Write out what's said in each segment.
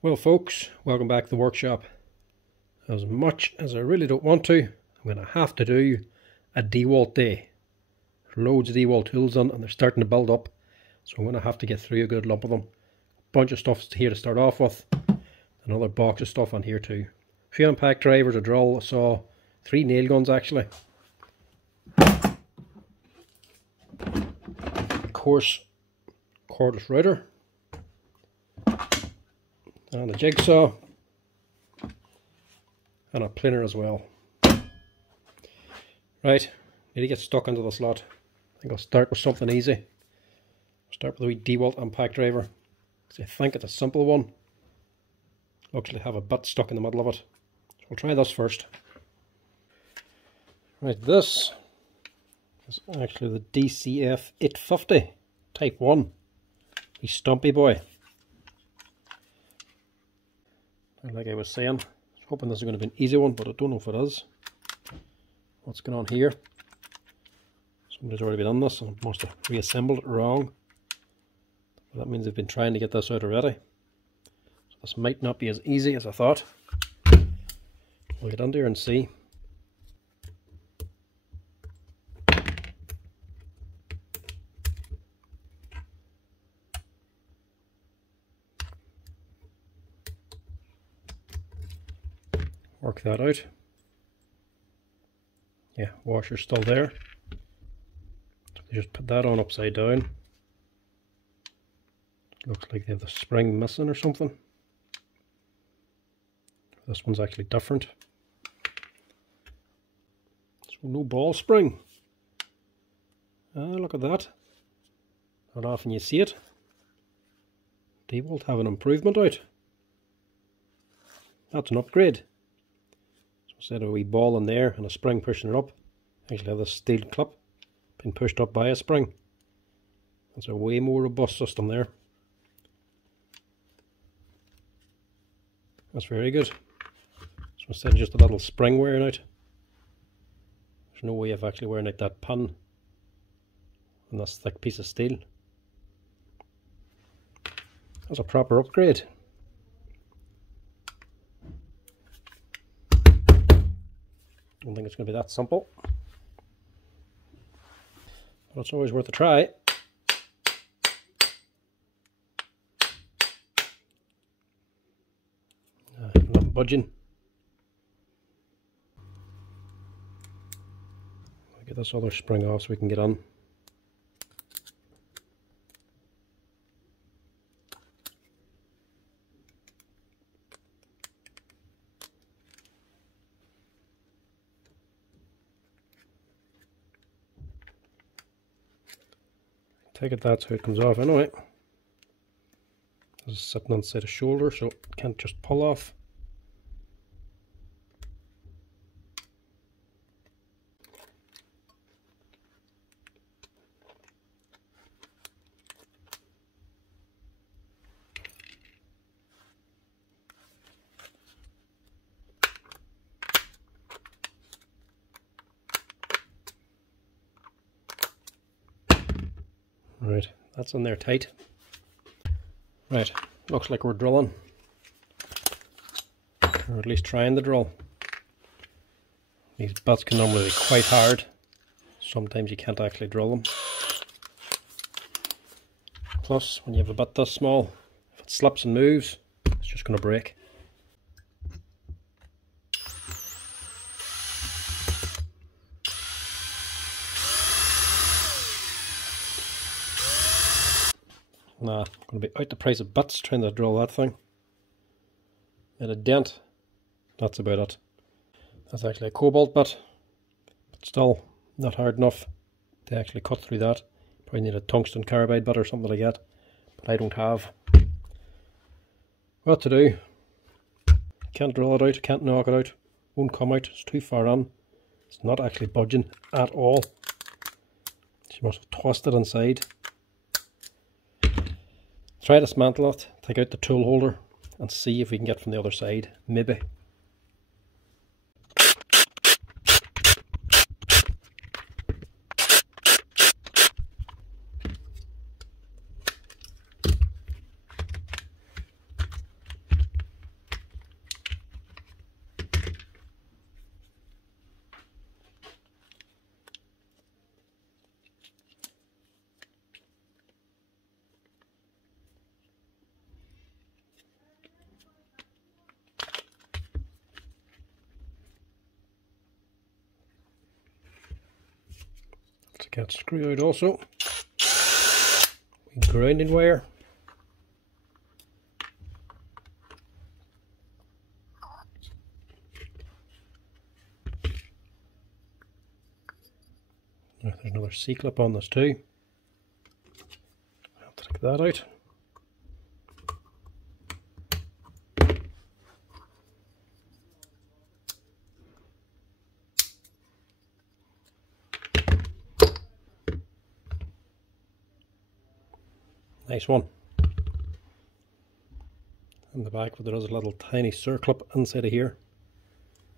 Well folks, welcome back to the workshop. As much as I really don't want to, I'm going to have to do a Dewalt day. There's loads of Dewalt tools on and they're starting to build up, so I'm going to have to get through a good lump of them. A bunch of stuff here to start off with, another box of stuff on here too. A few impact drivers, a drill, a saw, 3 nail guns actually. Of course, cordless router. And a jigsaw and a planer as well. Right, need to get stuck into the slot. I think I'll start with something easy. I'll start with a wee Dewalt impact driver, because I think it's a simple one. Looks like I have a bit stuck in the middle of it. So we'll try this first. Right, this is actually the DCF 850 Type 1. Wee stumpy boy. Like I was saying, I was hoping this is going to be an easy one, but I don't know if it is. What's going on here? Somebody's already been on this and must have reassembled it wrong. But that means they've been trying to get this out already. So this might not be as easy as I thought. We'll get under here and see. Work that out. Yeah, washer's still there. So they just put that on upside down. Looks like they have the spring missing or something. This one's actually different. So no ball spring. Ah, look at that. Not often you see it. Dewalt have an improvement out. That's an upgrade. Instead of a wee ball in there and a spring pushing it up, I actually have this steel clip being pushed up by a spring. That's a way more robust system there. That's very good. So instead of just a little spring wearing out, there's no way of actually wearing out that pin on this thick piece of steel. That's a proper upgrade. I don't think it's going to be that simple, but it's always worth a try. Not budging. I'll get this other spring off so we can get on. Take it that's how it comes off anyway. This is sitting on the side of the shoulder, so it can't just pull off. Right, that's in there tight. Right, looks like we're drilling. Or at least trying to drill. These bits can normally be quite hard. Sometimes you can't actually drill them. Plus, when you have a bit this small, if it slips and moves, it's just going to break. Nah, I'm going to be out the price of bits trying to drill that thing. Made a dent. That's about it. That's actually a cobalt bit, but still not hard enough to actually cut through that. Probably need a tungsten carbide bit or something like that, but I don't have. What to do? Can't drill it out, can't knock it out, won't come out, it's too far in. It's not actually budging at all. She must have twisted inside. Try to dismantle it, take out the tool holder and see if we can get from the other side, maybe. that screw out also. Grinding wire. There's another C-clip on this too. I'll take that out. Nice one. In the back there is a little tiny circlip inside of here.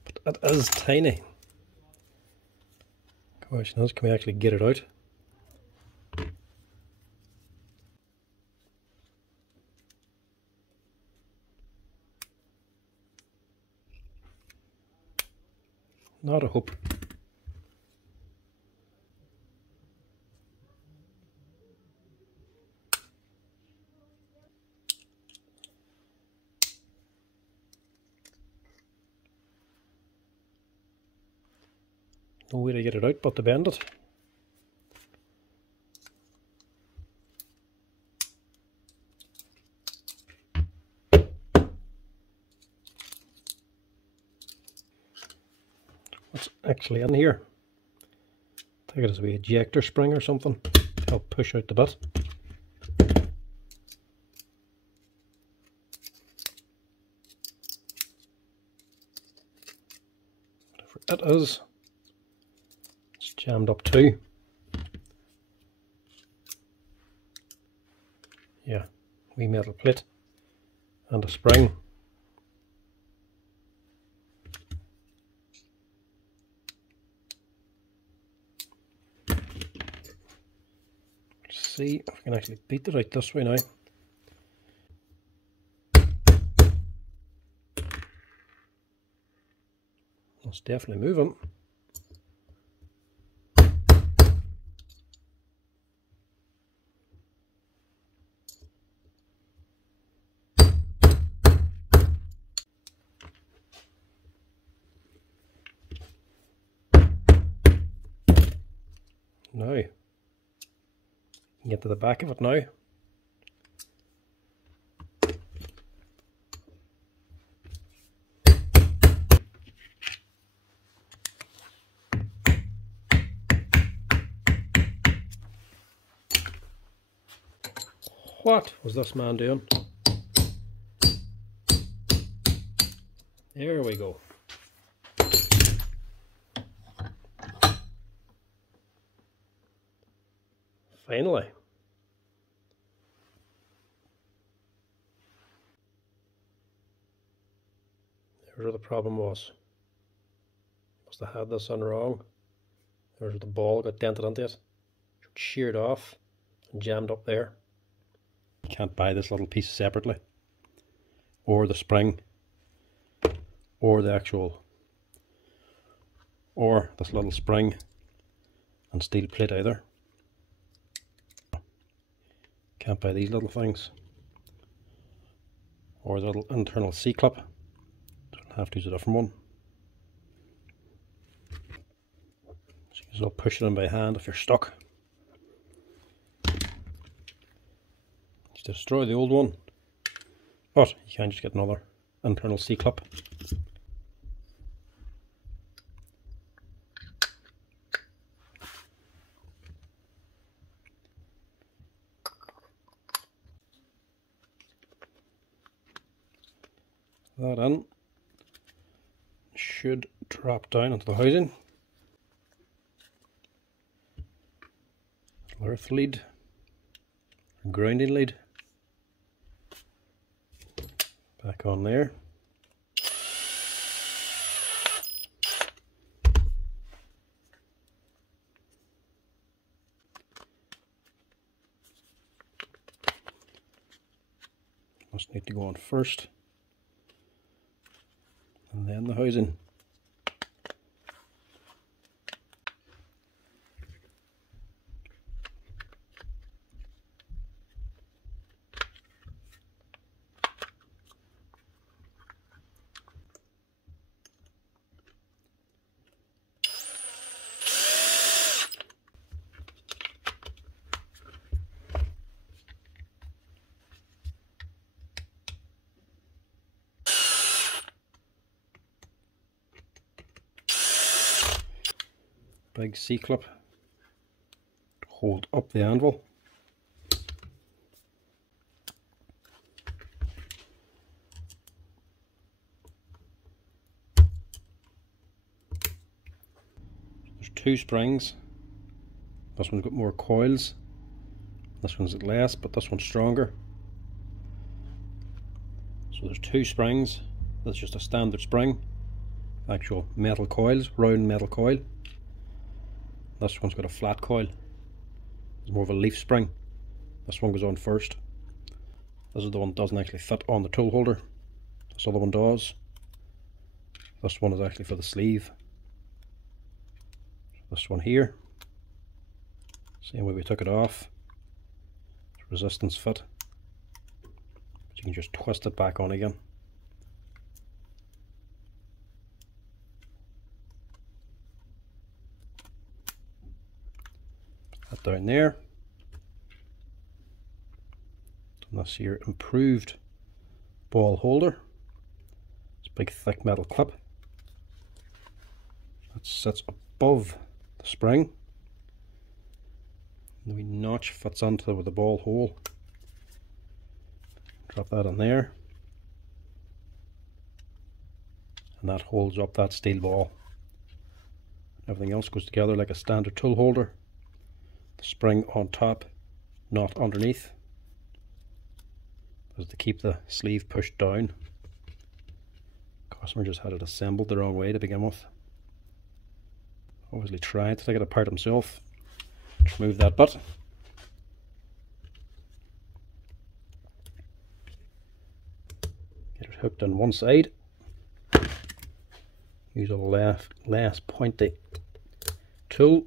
But it is tiny. The question is, can we actually get it out? Not a hope. No way to get it out but to bend it. What's actually in here? Take it as a wee ejector spring or something to help push out the bit. Whatever it is, it's jammed up too. Yeah, wee metal plate and a spring. See if we can actually beat it out this way now. It's definitely moving. Now, you can get to the back of it now. What was this man doing? There we go. Finally. There's where the problem was. Must have had this on wrong. There's where the ball got dented into it. Sheared off and jammed up there. You can't buy this little piece separately. Or the spring. Or the actual. Or this little spring and steel plate either. Can't buy these little things. Or the little internal C-clip. Don't have to use a different one. So you can push it in by hand if you're stuck. Just destroy the old one. But you can just get another internal C-clip. That in should drop down into the housing. Earth lead, grounding lead, back on there. Must need to go on first. And then the housing. big C-clip to hold up the anvil. There's two springs. This one's got more coils. This one's less, but this one's stronger. So there's two springs. That's just a standard spring. Actual metal coils, round metal coil. This one's got a flat coil. It's more of a leaf spring. This one goes on first. This is the one that doesn't actually fit on the tool holder. This other one does. This one is actually for the sleeve. This one here, same way we took it off. It's resistance fit. But you can just twist it back on again. That down there. And this here improved ball holder. It's a big thick metal clip that sits above the spring. The wee notch fits onto with the ball hole. Drop that in there, and that holds up that steel ball. Everything else goes together like a standard tool holder. The spring on top, not underneath. This is to keep the sleeve pushed down. The customer just had it assembled the wrong way to begin with. Obviously tried to take it apart himself. Just remove that butt. Get it hooked on one side. Use a less pointy tool.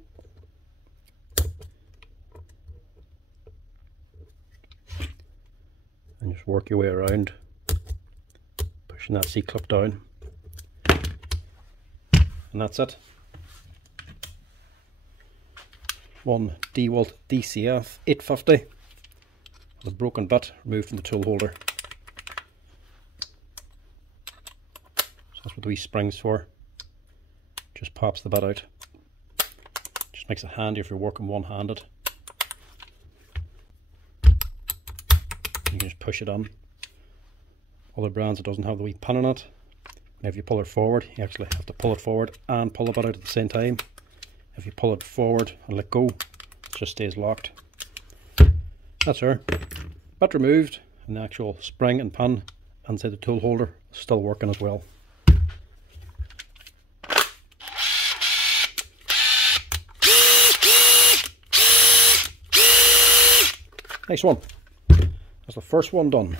And just work your way around, pushing that C-clip down. And that's it. One Dewalt DCF 850 with a broken bit removed from the tool holder. So that's what the wee spring's for. Just pops the bit out. Just makes it handy if you're working one-handed. You can just push it on. Other brands, it doesn't have the wee pin on it. And if you pull it forward, you actually have to pull it forward and pull the bit out at the same time. If you pull it forward and let go, it just stays locked. That's her. Bit removed, and the actual spring and pin inside the tool holder is still working as well. Nice one. That's the first one done.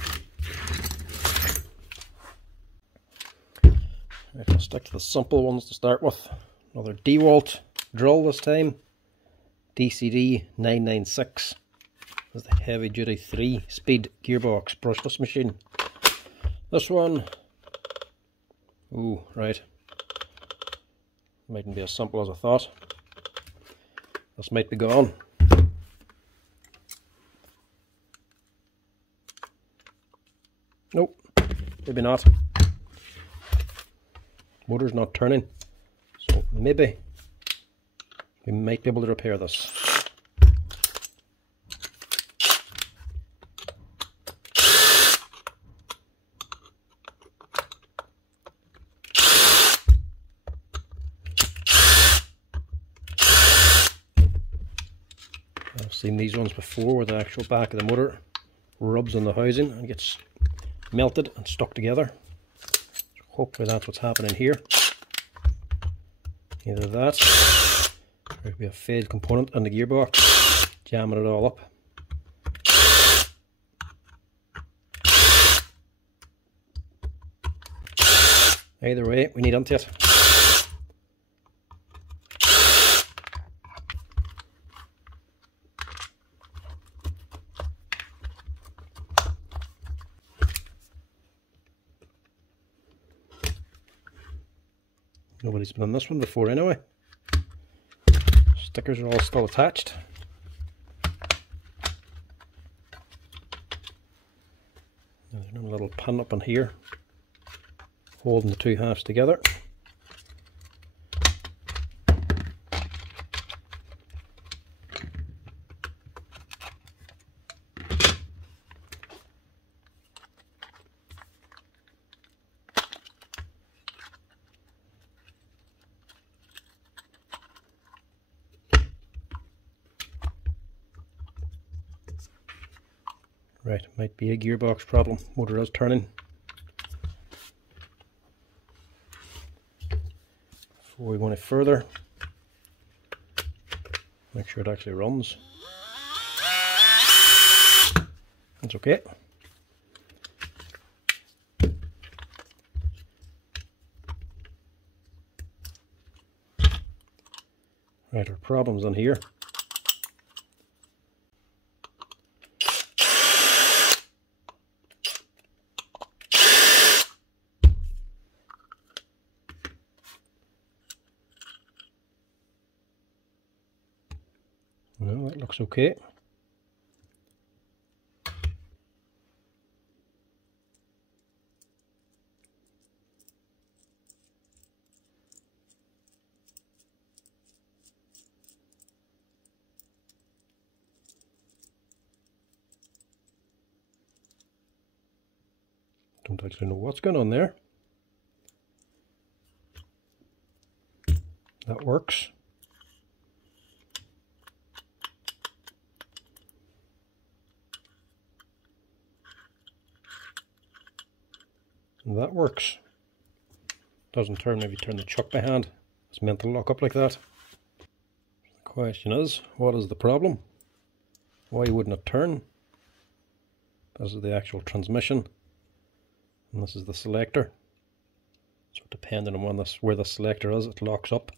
Right, I'll stick to the simple ones to start with. Another Dewalt drill this time. DCD 996. This is the heavy duty 3-speed gearbox brushless machine. This one, ooh, right, mightn't be as simple as I thought. This might be gone. Nope, maybe not. Motor's not turning, so maybe we might be able to repair this. I've seen these ones before where the actual back of the motor rubs on the housing and gets melted and stuck together. So hopefully that's what's happening here. Either that, or it could be a failed component in the gearbox, jamming it all up. Either way, we need onto it. Nobody's been on this one before anyway. Stickers are all still attached. There's a little pin up in here holding the two halves together. Right, might be a gearbox problem. Motor is turning. Before we go any further, make sure it actually runs. That's okay. Right, our problem's on here. No, that looks okay. Don't actually know what's going on there. That works. And that works. Doesn't turn, maybe turn the chuck by hand. It's meant to lock up like that. The question is, what is the problem? Why wouldn't it turn? This is the actual transmission. And this is the selector. So depending on where the selector is, it locks up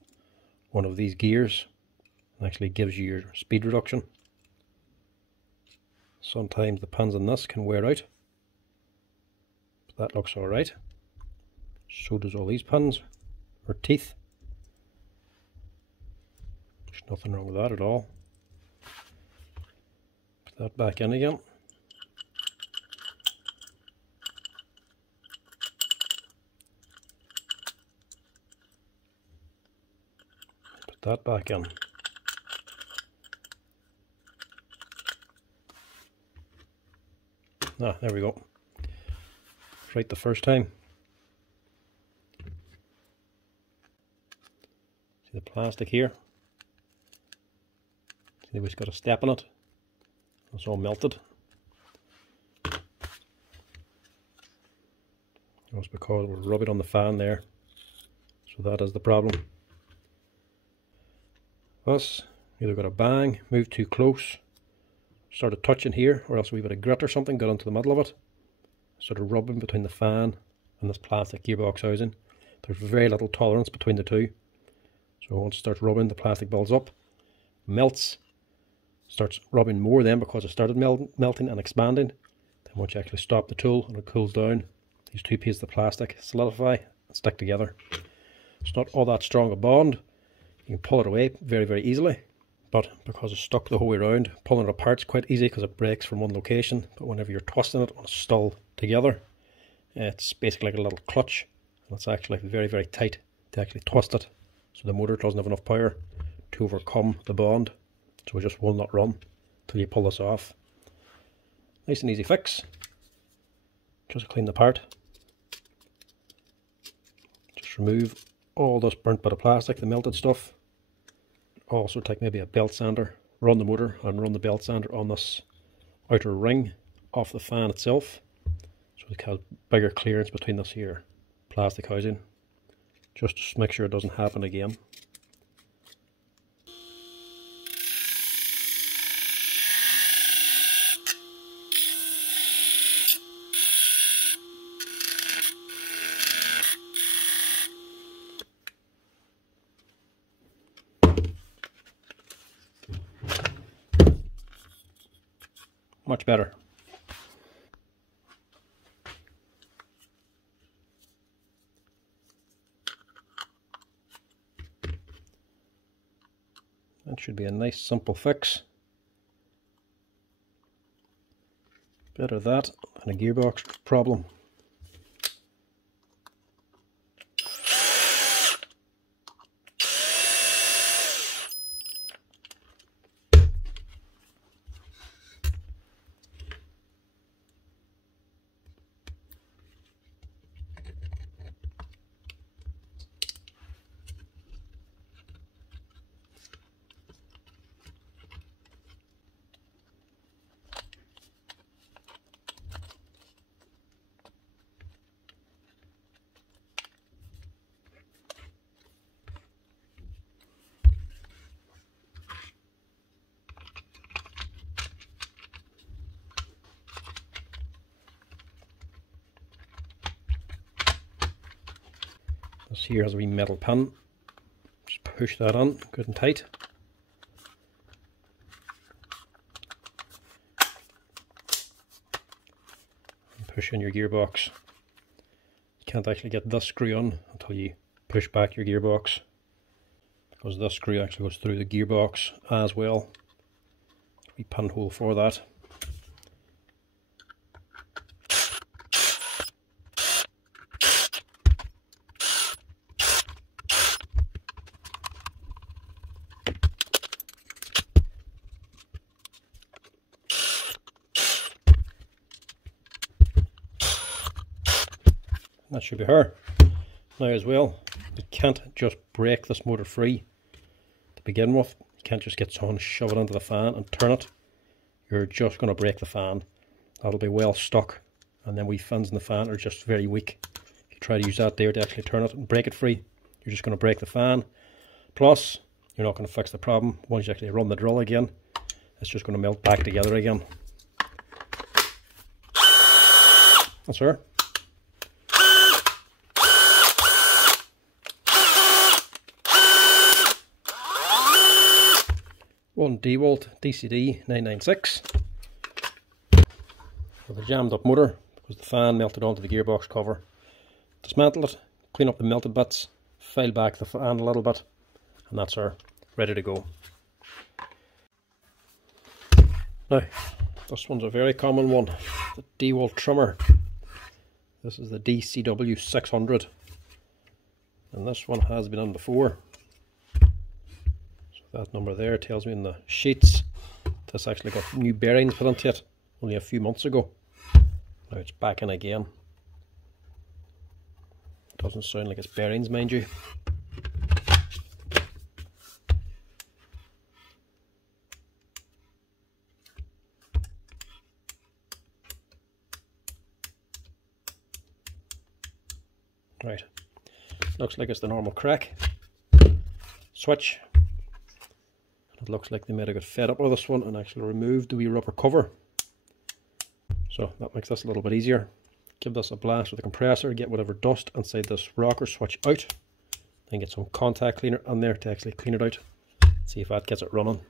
one of these gears and actually gives you your speed reduction. Sometimes the pins on this can wear out. But that looks alright. So does all these pins, or teeth. There's nothing wrong with that at all. Put that back in again. Put that back in. Ah, there we go. Right the first time. See the plastic here? See, we've got a step in it. It's all melted. That's because we're rubbing on the fan there. So that is the problem. This, either got a bang, moved too close, started touching here, or else we've got a grit or something, got into the middle of it. Started rubbing between the fan and this plastic gearbox housing. There's very little tolerance between the two. So once it starts rubbing, the plastic builds up, melts, starts rubbing more then because it started melting and expanding. Then once you actually stop the tool and it cools down, these two pieces of plastic solidify and stick together. It's not all that strong a bond. You can pull it away very, very easily, but because it's stuck the whole way around, pulling it apart is quite easy because it breaks from one location. But whenever you're twisting it, when it's still together, it's basically like a little clutch, and it's actually very, very tight to actually twist it, so the motor doesn't have enough power to overcome the bond, so it just will not run till you pull this off. Nice and easy fix. Just clean the part. Just remove all this burnt bit of plastic, the melted stuff. Also take maybe a belt sander, run the motor and run the belt sander on this outer ring off the fan itself, so it has bigger clearance between this here plastic housing, just to make sure it doesn't happen again. Much better. That should be a nice simple fix. Better that than a gearbox problem. This here has a wee metal pin. Just push that on good and tight. And push in your gearbox. You can't actually get this screw on until you push back your gearbox, because this screw actually goes through the gearbox as well. Wee pinhole for that. That should be her. Now as well, you can't just break this motor free to begin with. You can't just get someone to shove it into the fan and turn it. You're just going to break the fan. That'll be well stuck, and then we fins in the fan are just very weak. If you try to use that there to actually turn it and break it free, you're just going to break the fan. Plus, you're not going to fix the problem. Once you actually run the drill again, it's just going to melt back together again. That's her. One Dewalt DCD 996 with a jammed up motor because the fan melted onto the gearbox cover. Dismantle it, clean up the melted bits, file back the fan a little bit, and that's her, ready to go. Now, this one's a very common one, the Dewalt trimmer. This is the DCW 600, and this one has been on before. That number there tells me in the sheets this actually got new bearings put into it only a few months ago. Now it's back in again. Doesn't sound like it's bearings, mind you. Right, looks like it's the normal crack. Switch. It looks like they might have got fed up with this one and actually removed the wee rubber cover. So that makes this a little bit easier. Give this a blast with a compressor, get whatever dust inside this rocker switch out. Then get some contact cleaner on there to actually clean it out. See if that gets it running.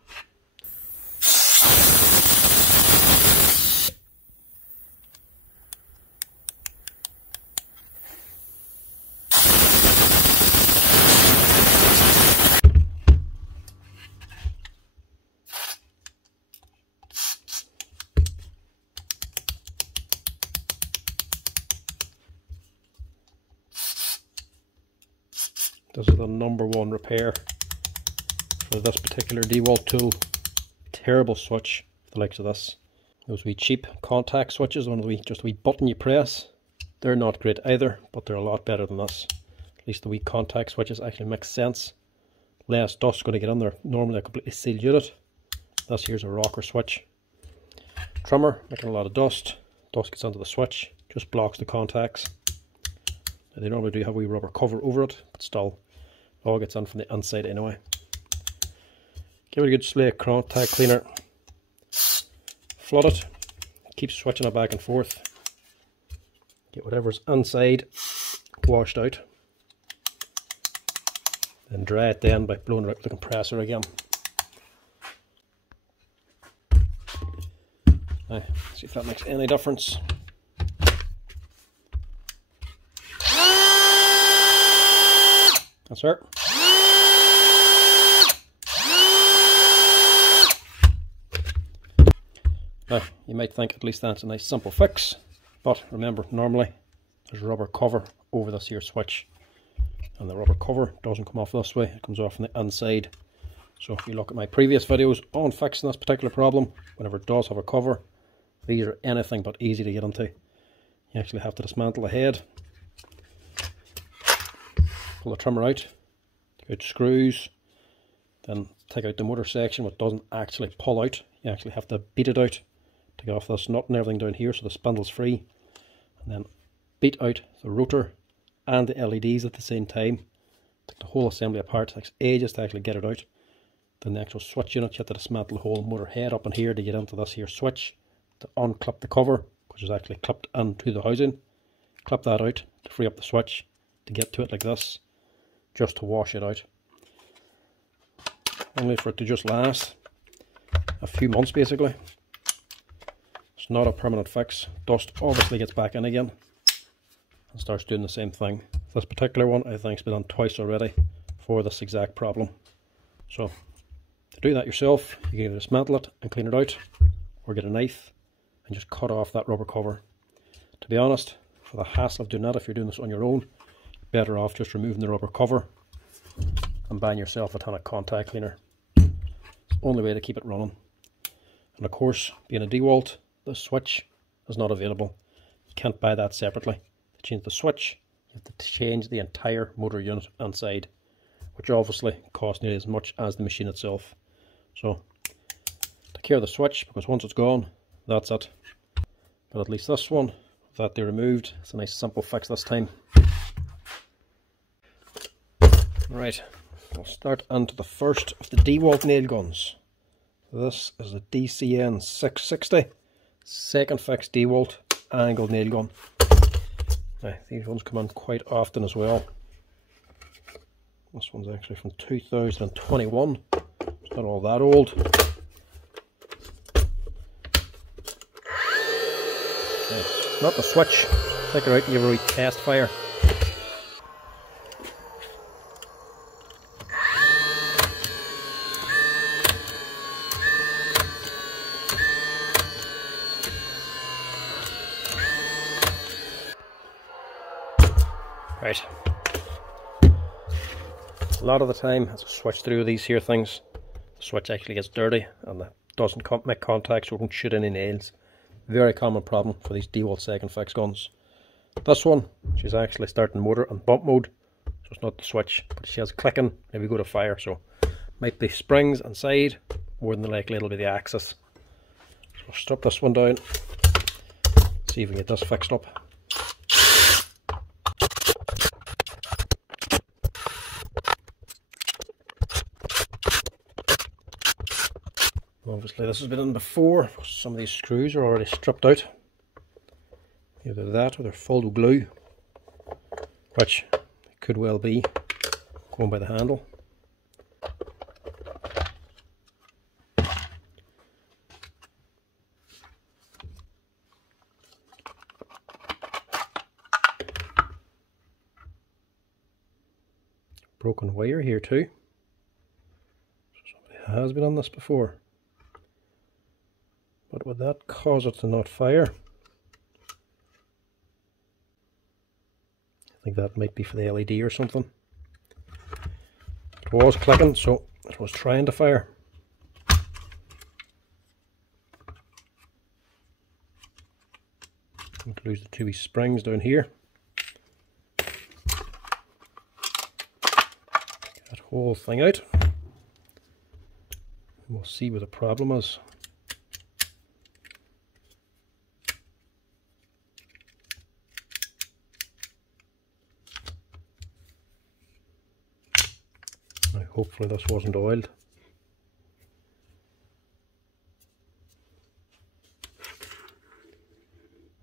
This is the #1 repair for this particular Dewalt tool. Terrible switch, the likes of this. Those wee cheap contact switches, one of the wee, just a wee button you press. They're not great either, but they're a lot better than this. At least the wee contact switches actually make sense. Less dust going to get in there. Normally a completely sealed unit. This here's a rocker switch. Trimmer, making a lot of dust. Dust gets onto the switch, just blocks the contacts. Now, they normally do have a wee rubber cover over it, but still, it all gets in from the inside anyway. Give it a good slate contact cleaner. Flood it. Keep switching it back and forth. Get whatever's inside washed out. Then dry it then by blowing it out with the compressor again. Now, see if that makes any difference. That's her. Now, you might think at least that's a nice simple fix, but remember, normally there's a rubber cover over this here switch, and the rubber cover doesn't come off this way, it comes off from the inside. So if you look at my previous videos on fixing this particular problem, whenever it does have a cover, these are anything but easy to get into. You actually have to dismantle the head, pull the trimmer out, take out screws, then take out the motor section, which doesn't actually pull out. You actually have to beat it out to get off this nut and everything down here so the spindle's free, and then beat out the rotor and the LEDs at the same time. Take the whole assembly apart. It takes ages to actually get it out. Then the actual switch unit, you have to dismantle the whole motor head up in here to get into this here switch, to unclip the cover, which is actually clipped into the housing. Clip that out to free up the switch to get to it like this. just to wash it out. Only for it to just last a few months basically. It's not a permanent fix. Dust obviously gets back in again and starts doing the same thing. This particular one I think's been done twice already for this exact problem. So to do that yourself, you can either dismantle it and clean it out, or get a knife and just cut off that rubber cover. To be honest, for the hassle of doing that, if you're doing this on your own, better off just removing the rubber cover and buying yourself a ton of contact cleaner. It's the only way to keep it running. And of course, being a Dewalt, the switch is not available. You can't buy that separately. To change the switch, you have to change the entire motor unit inside, which obviously costs nearly as much as the machine itself. So take care of the switch, because once it's gone, that's it. But at least this one, that they removed, it's a nice simple fix this time. Right, I'll start into the first of the Dewalt nail guns. This is a DCN 660 second fix Dewalt angled nail gun. Now, these ones come in quite often as well. This one's actually from 2021. It's not all that old. Okay, not the switch. Take it out and give it a wee test fire. Right. A lot of the time, as I switch through these here things, the switch actually gets dirty and it doesn't make contact, so it won't shoot any nails. Very common problem for these Dewalt second fix guns. This one, she's actually starting the motor on bump mode, so it's not the switch, but she has clicking if we go to fire, so might be springs inside, more than likely it'll be the axis. So I'll strip this one down, see if we can get this fixed up. Obviously this has been done before. Some of these screws are already stripped out. Either that or they're full of glue, which could well be going by the handle. Broken wire here too. Somebody has been on this before. But would that cause it to not fire? I think that might be for the LED or something. It was clicking, so it was trying to fire. I'm going to lose the two wee springs down here. Get that whole thing out. And we'll see what the problem is. Hopefully this wasn't oiled.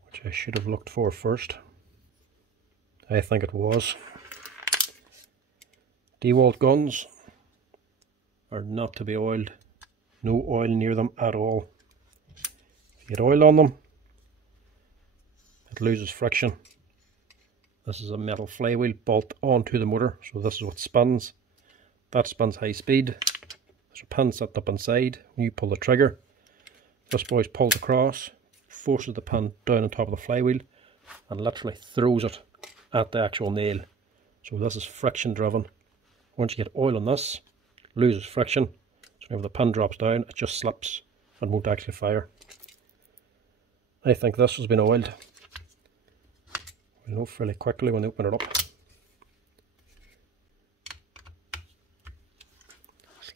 Which I should have looked for first. I think it was. Dewalt guns are not to be oiled. No oil near them at all. If you get oil on them, it loses friction. This is a metal flywheel bolt onto the motor, so this is what spins. That spins high speed. There's a pin set up inside. When you pull the trigger, this boy's pulled across, forces the pin down on top of the flywheel, and literally throws it at the actual nail. So this is friction driven. Once you get oil on this, loses friction. So whenever the pin drops down, it just slips and won't actually fire. I think this has been oiled. We'll know fairly quickly when they open it up.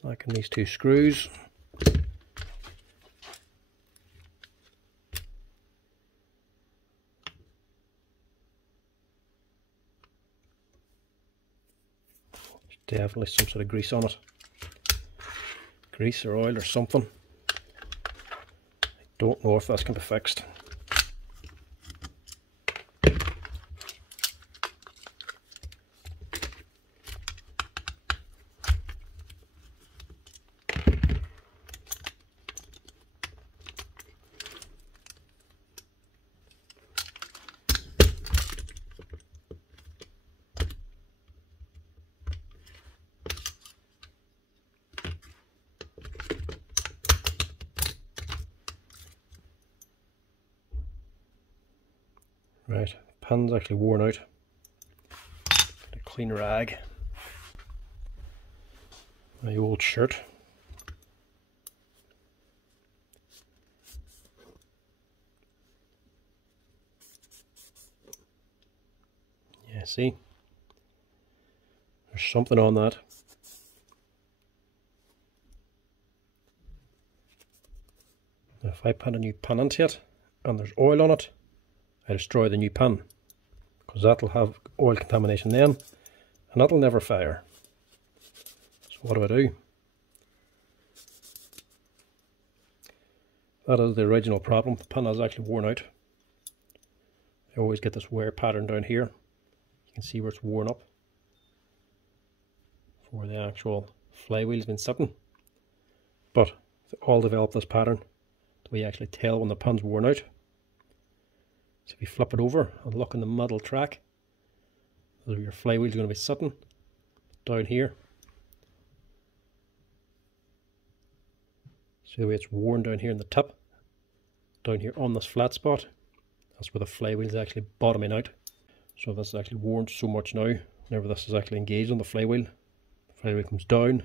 Slacken these two screws. There's definitely some sort of grease on it. Grease or oil or something. I don't know if this can be fixed. pan's actually worn out. A clean rag. My old shirt. Yeah, see? There's something on that. Now if I put a new pan into it and there's oil on it, I destroy the new pan, because that'll have oil contamination then and that'll never fire. So what do? That is the original problem. The pan is actually worn out. I always get this wear pattern down here. You can see where it's worn up, where the actual flywheel's been sitting. But they all develop this pattern that we actually tell when the pan's worn out. So if you flip it over and look in the middle track, your flywheel's going to be sitting down here. See the way it's worn down here in the tip, down here on this flat spot. That's where the flywheel is actually bottoming out. So this is actually worn so much now. Whenever this is actually engaged on the flywheel comes down,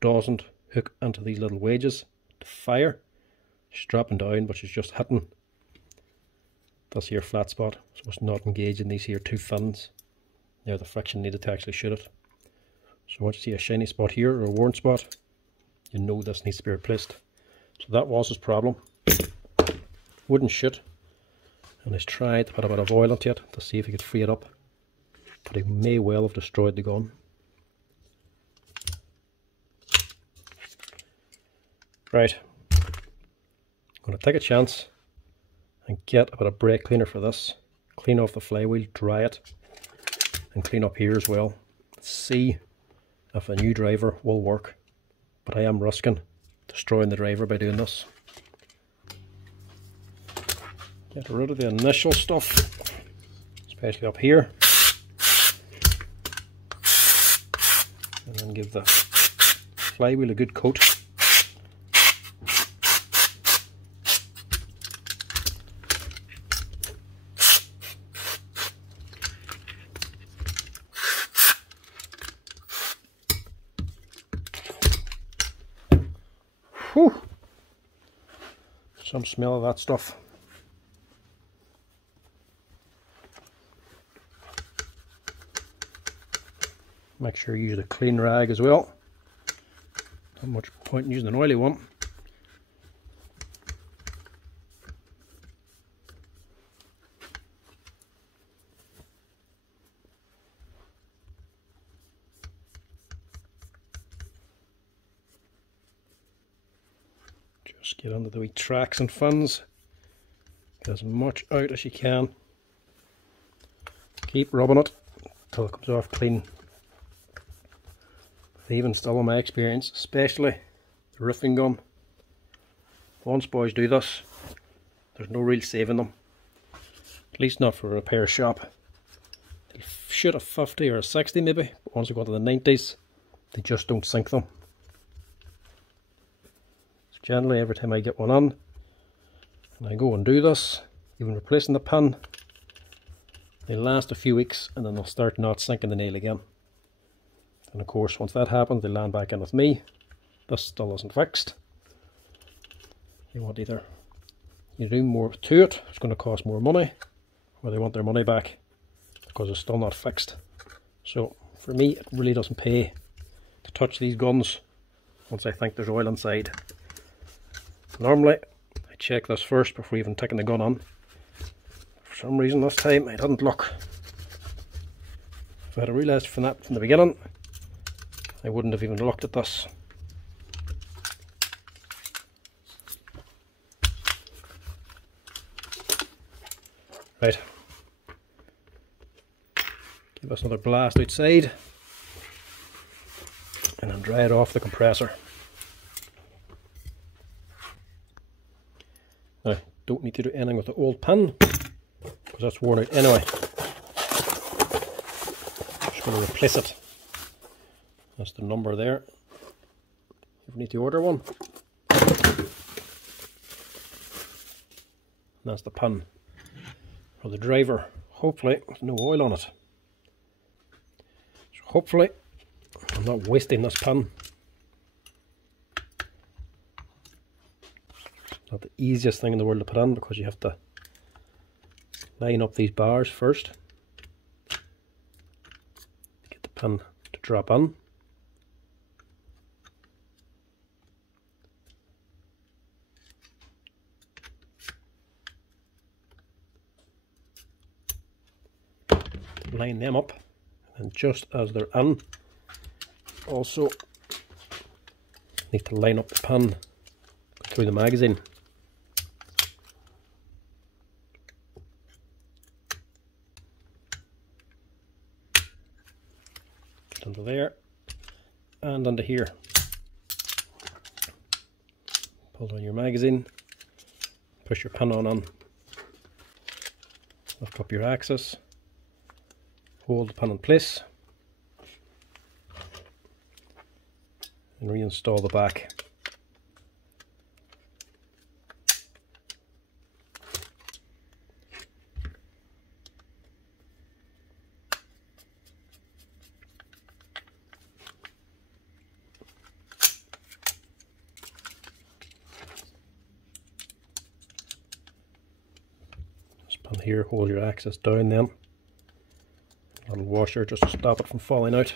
doesn't hook into these little wedges to fire. She's dropping down, but she's just hitting this here flat spot, so it's not engaged in these here two fins. Now the friction needed to actually shoot it. So once you see a shiny spot here or a worn spot, you know this needs to be replaced. So that was his problem. Wouldn't shoot, and he's tried to put a bit of oil into it to see if he could free it up, but he may well have destroyed the gun. Right, I'm going to take a chance and get a bit of brake cleaner for this. Clean off the flywheel, dry it, and clean up here as well. See if a new driver will work, but I am risking destroying the driver by doing this. Get rid of the initial stuff, especially up here, and then give the flywheel a good coat. Whew. Some smell of that stuff. Make sure you use a clean rag as well. Not much point in using an oily one. Just get under the wee tracks and fins. Get as much out as you can. Keep rubbing it until it comes off clean. Even still, in my experience, especially the roofing gun, once boys do this, there's no real saving them. At least not for a repair shop. They'll shoot a 50 or a 60 maybe, but once they go into the 90s, they just don't sink them. So generally, every time I get one on, and I go and do this, even replacing the pin, they last a few weeks and then they'll start not sinking the nail again. And of course, once that happens, they land back in with me. This still isn't fixed. You want either you do more to it, it's going to cost more money, or they want their money back because it's still not fixed. So for me, it really doesn't pay to touch these guns once I think there's oil inside. Normally, I check this first before even taking the gun on. For some reason this time I didn't look. If I had realised from that from the beginning, I wouldn't have even looked at this. Right. Give us another blast outside. And then dry it off the compressor. Now, don't need to do anything with the old pin, because that's worn out anyway. Just going to replace it. That's the number there. If you need to order one. And that's the pin for the driver hopefully there's no oil on it. So hopefully I'm not wasting this pan. Not the easiest thing in the world to put on, because you have to line up these bars first, get the pan to drop on. Line them up, and just as they're on, also need to line up the pan through the magazine. Get under there and under here. Pull down your magazine, push your pan on, lift up your axis, hold the pan in place, and reinstall the back. This pan here, hold your axis down then. A little washer just to stop it from falling out.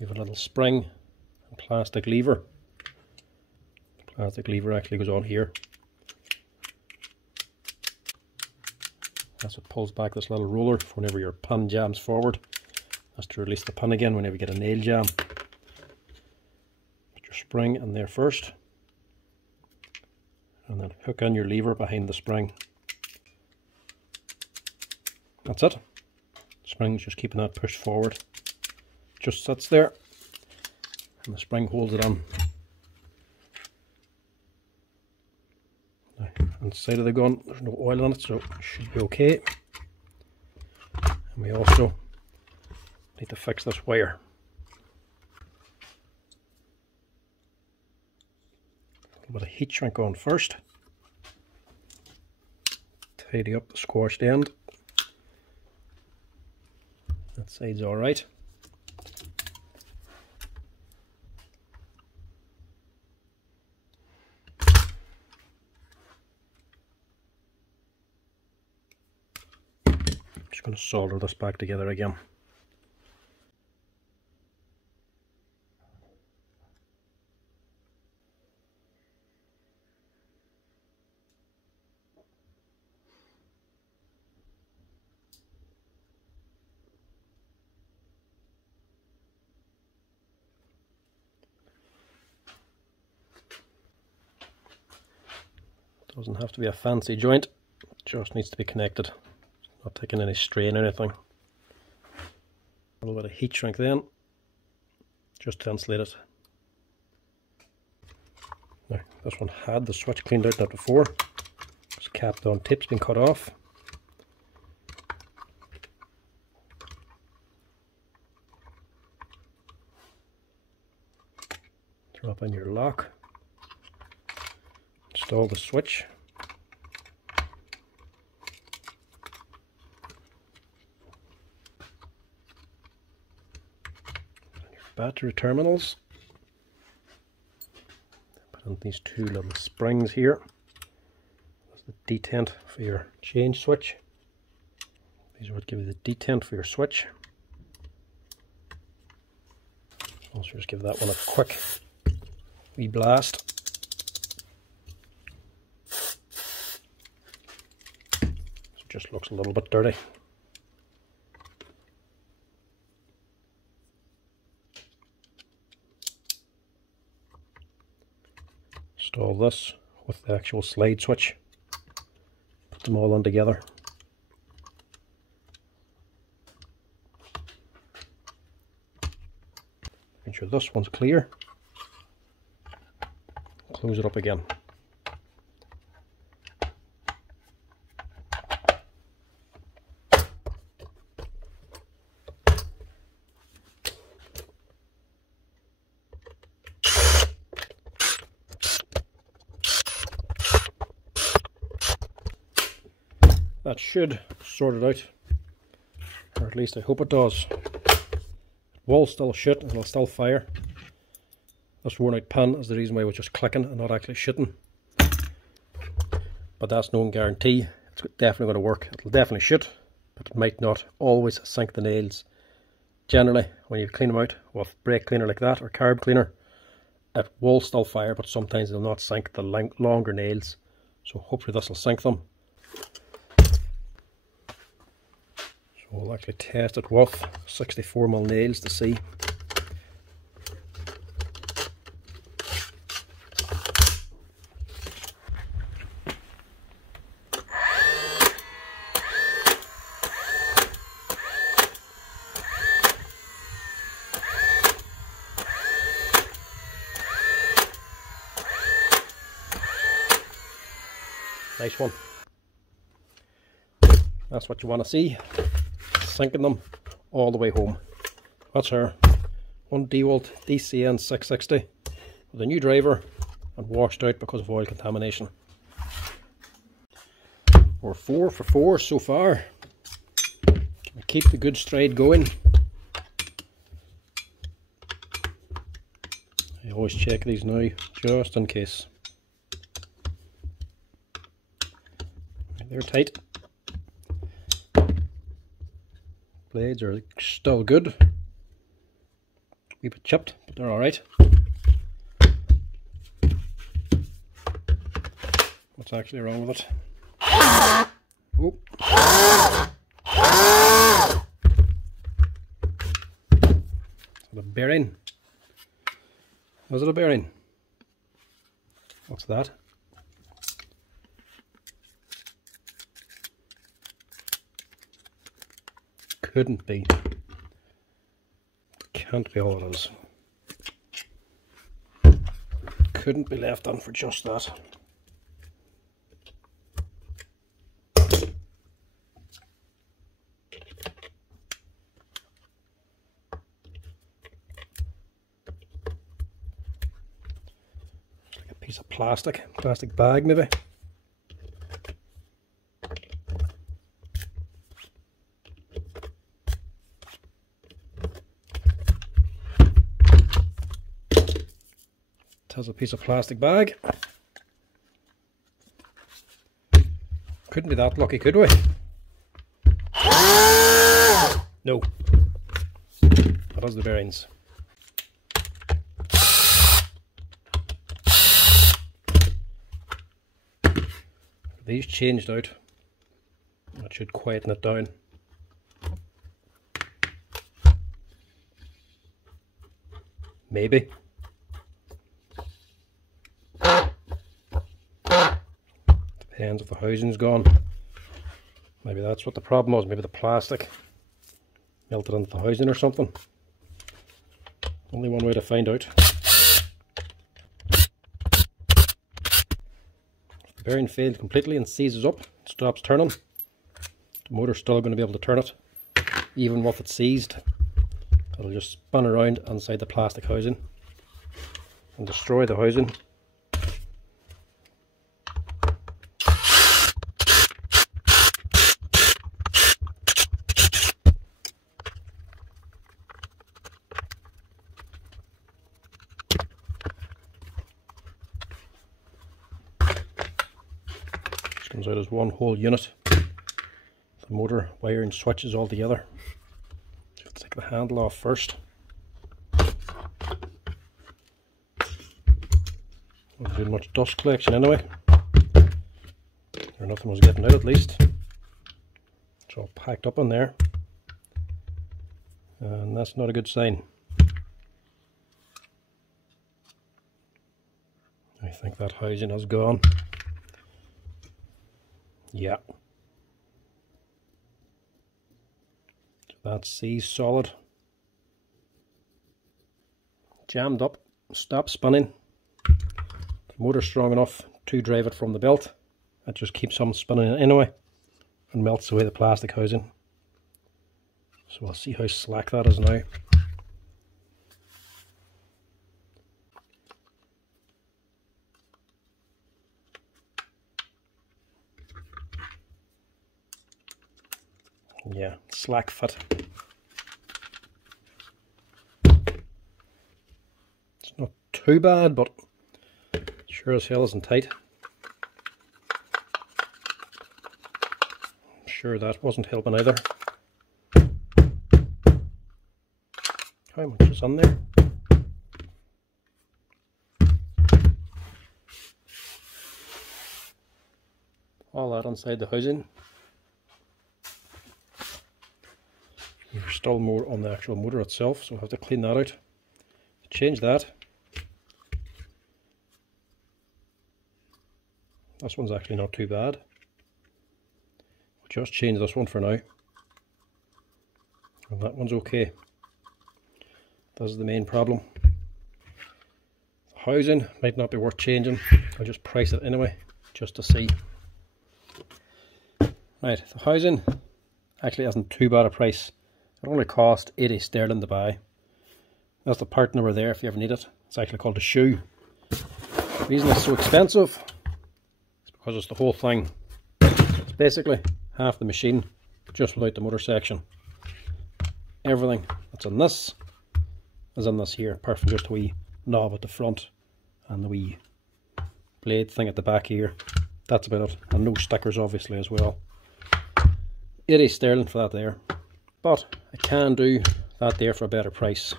You have a little spring and plastic lever. The plastic lever actually goes on here. That's what pulls back this little roller for whenever your pan jams forward. That's to release the pan again whenever you get a nail jam. Put your spring in there first, and then hook on your lever behind the spring. That's it. Spring's just keeping that pushed forward. Just sits there, and the spring holds it on. On the side of the gun, there's no oil on it, so it should be okay. And we also need to fix this wire. A little bit of heat shrink on first. Tidy up the squashed end. That side's alright. Just going to solder this back together again. Doesn't have to be a fancy joint, it just needs to be connected. Not taking any strain or anything. A little bit of heat shrink then, just to insulate it. Now, this one had the switch cleaned out that before. This capped on tip's been cut off. Drop in your lock. Install the switch. Battery terminals. Put in these two little springs here. That's the detent for your change switch. These are what give you the detent for your switch. Also just give that one a quick wee blast. It just looks a little bit dirty. Install this with the actual slide switch. Put them all on together. Make sure this one's clear. Close it up again. that should sort it out, or at least I hope it does. It will still shoot and it'll still fire. This worn out pan is the reason why it was just clicking and not actually shooting. But that's no guarantee. It's definitely going to work. It'll definitely shoot, but it might not always sink the nails. Generally, when you clean them out with brake cleaner like that or carb cleaner, it will still fire, but sometimes it'll not sink the longer nails. So hopefully this will sink them. So we'll actually test it with 64mm nails to see. Nice one. That's what you want to see. Sinking them all the way home. That's her. One Dewalt DCN 660 with a new driver and washed out because of oil contamination. We're 4 for 4 so far. We keep the good stride going. I always check these now just in case. They're tight. Blades are still good. A wee bit chipped, but they're alright. What's actually wrong with it? Oh. Is it a bearing? Was it a bearing? What's that? Couldn't be. Can't be all it is. Couldn't be left on for just that. It's like a piece of plastic bag maybe. Has a piece of plastic bag. Couldn't be that lucky, could we? No. That is the bearings. These changed out. That should quieten it down. Maybe. Depends if the housing's gone. Maybe that's what the problem was. Maybe the plastic melted into the housing or something. Only one way to find out. If the bearing failed completely and seizes up, stops turning, the motor's still going to be able to turn it, even with it seized. It'll just spin around inside the plastic housing and destroy the housing. Comes out as one whole unit. The motor wiring switches all together. So you have to take the handle off first. Wasn't doing much dust collection anyway, or nothing was getting out at least. It's all packed up in there, and that's not a good sign. I think that housing has gone. Yeah. So that's seized solid. Jammed up, stopped spinning. The motor's strong enough to drive it from the belt. It just keeps on spinning anyway and melts away the plastic housing. So we'll see how slack that is now. slack fit. It's not too bad, but sure as hell isn't tight. I'm sure that wasn't helping either. How much is on there? All that inside the housing. There's still more on the actual motor itself, so I'll have to clean that out. Change that. This one's actually not too bad. I'll just change this one for now. And that one's okay. This is the main problem. The housing might not be worth changing. I'll just price it anyway, just to see. Right, the housing actually isn't too bad a price. It only cost 80 sterling to buy. That's the part number there if you ever need it. It's actually called a shoe. The reason it's so expensive is because it's the whole thing. It's basically half the machine, just without the motor section. Everything that's in this is in this here, apart from just a wee knob at the front and the wee blade thing at the back here. That's about it, and no stickers obviously as well. 80 sterling for that there, but I can do that there for a better price.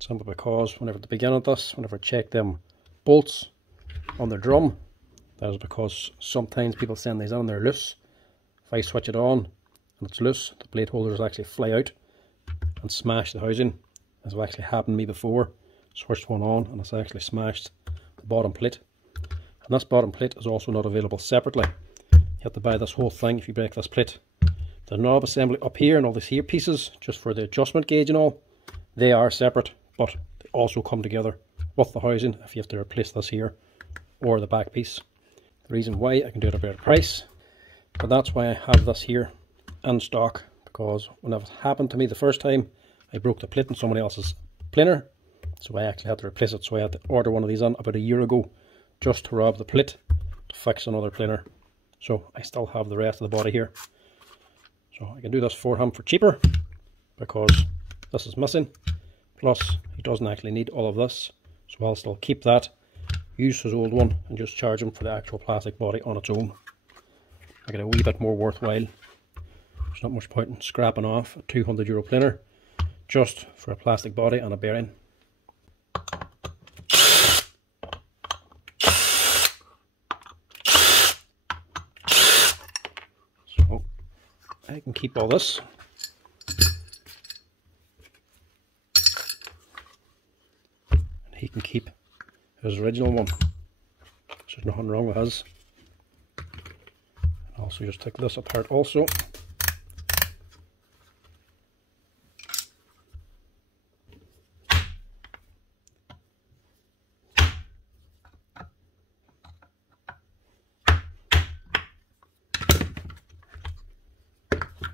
Simply because whenever at the beginning of this, whenever I check them bolts on the drum, that is because sometimes people send these on, they're loose. If I switch it on and it's loose, the blade holders actually fly out and smash the housing, as will actually happened to me before. Switched one on and it's actually smashed the bottom plate. And this bottom plate is also not available separately. You have to buy this whole thing if you break this plate. The knob assembly up here and all these here pieces, just for the adjustment gauge and all, they are separate, but they also come together with the housing if you have to replace this here or the back piece. The reason why I can do it at a better price, but that's why I have this here in stock, because when it happened to me the first time, I broke the plate in somebody else's planer, so I actually had to replace it. So I had to order one of these on about a year ago just to rob the plate to fix another planer. So I still have the rest of the body here. So I can do this for him for cheaper because this is missing. Plus he doesn't actually need all of this, so I'll still keep that, use his old one and just charge him for the actual plastic body on its own. I get a wee bit more worthwhile. There's not much point in scrapping off a €200 planer just for a plastic body and a bearing. So I can keep all this. And he can keep his original one. There's nothing wrong with his. And also just take this apart also.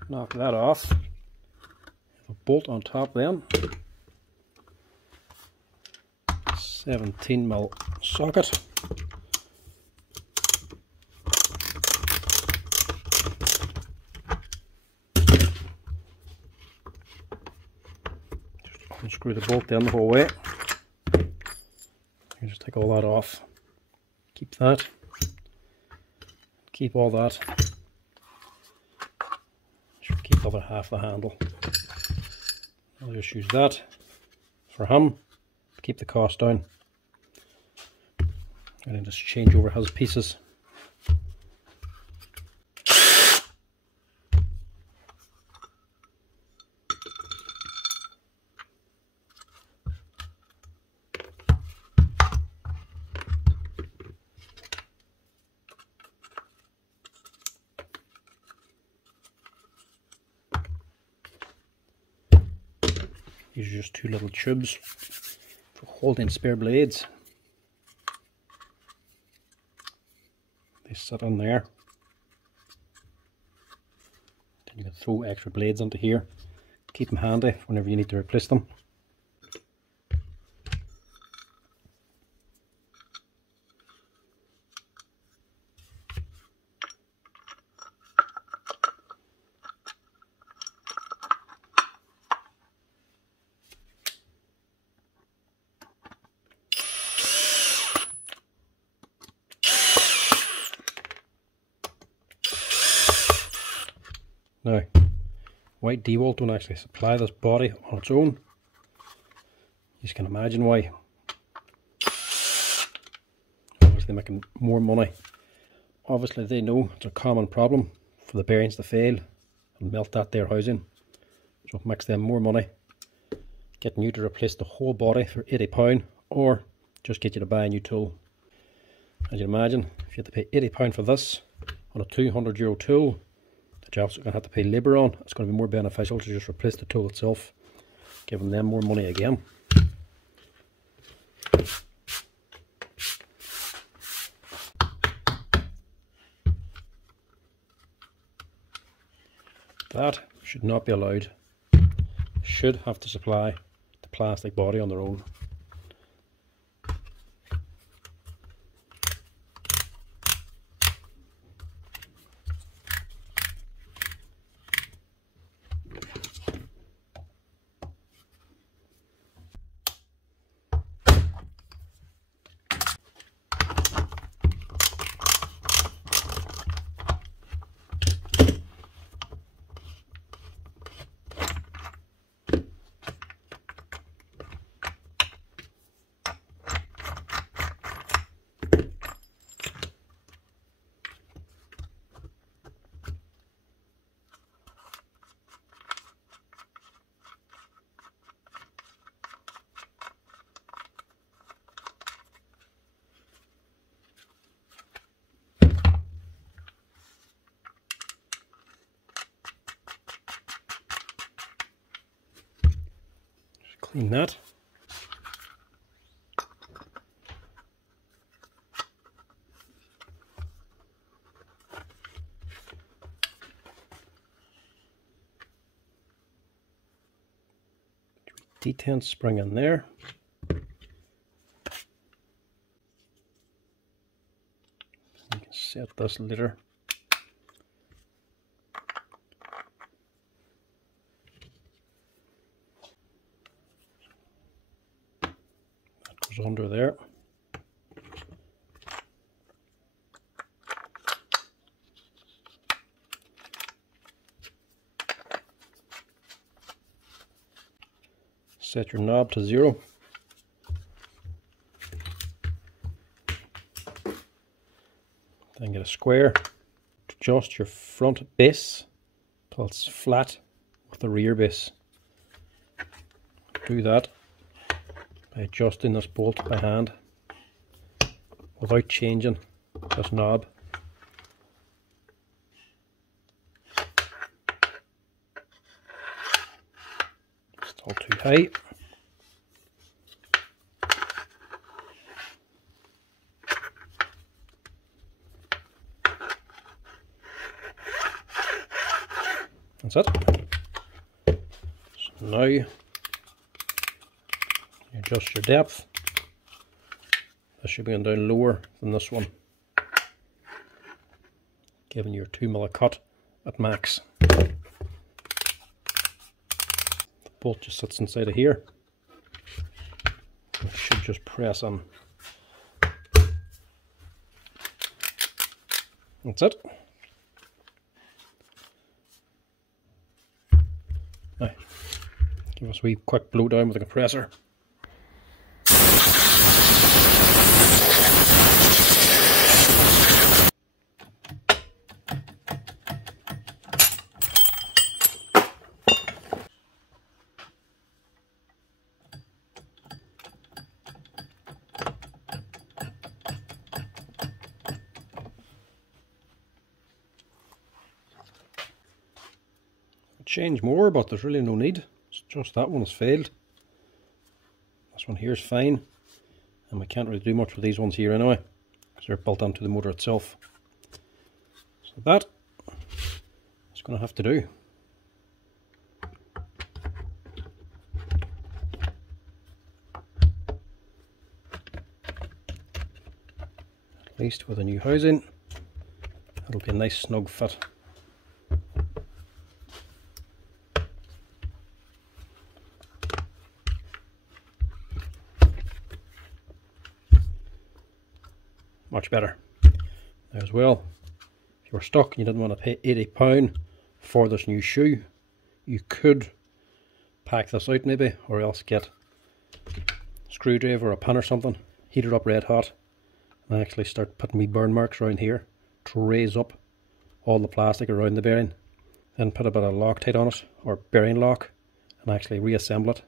Knock that off. A bolt on top then. 17mm socket. Just unscrew the bolt down the whole way. You just take all that off. Keep that. Keep all that. Keep the other half of the handle. I'll just use that for him to keep the cost down. And then just change over his pieces. These are just two little tubes for holding spare blades. They sit on there. Then you can throw extra blades onto here. Keep them handy whenever you need to replace them. White Dewalt don't actually supply this body on its own. You can imagine why. Obviously making more money. Obviously they know it's a common problem for the bearings to fail and melt that there housing. So it makes them more money getting you to replace the whole body for £80 or just get you to buy a new tool. As you imagine, if you had to pay £80 for this on a €200 tool that you're also going to have to pay labour on, it's going to be more beneficial to just replace the tool itself, giving them more money again. That should not be allowed. Should have to supply the plastic body on their own. Clean that. D10 spring in there. You can set this later. That goes under there. Set your knob to 0. Then get a square. Adjust your front base till it's flat with the rear base. Do that by adjusting this bolt by hand without changing this knob. Still too high. That's it. So now you adjust your depth. This should be going down lower than this one, giving you your 2mm cut at max. The bolt just sits inside of here. It should just press in. That's it. Now, give us a wee quick blow down with the compressor. Change more, but there's really no need. It's just that one has failed. This one here is fine, and we can't really do much with these ones here anyway, because they're built onto the motor itself. So that is going to have to do. At least with a new housing, it'll be a nice snug fit. Much better. Now as well, if you were stuck and you didn't want to pay £80 for this new shoe, you could pack this out maybe, or else get a screwdriver or a pan or something, heat it up red hot, and actually start putting me burn marks around here to raise up all the plastic around the bearing. Then put a bit of Loctite on it, or bearing lock, and actually reassemble it.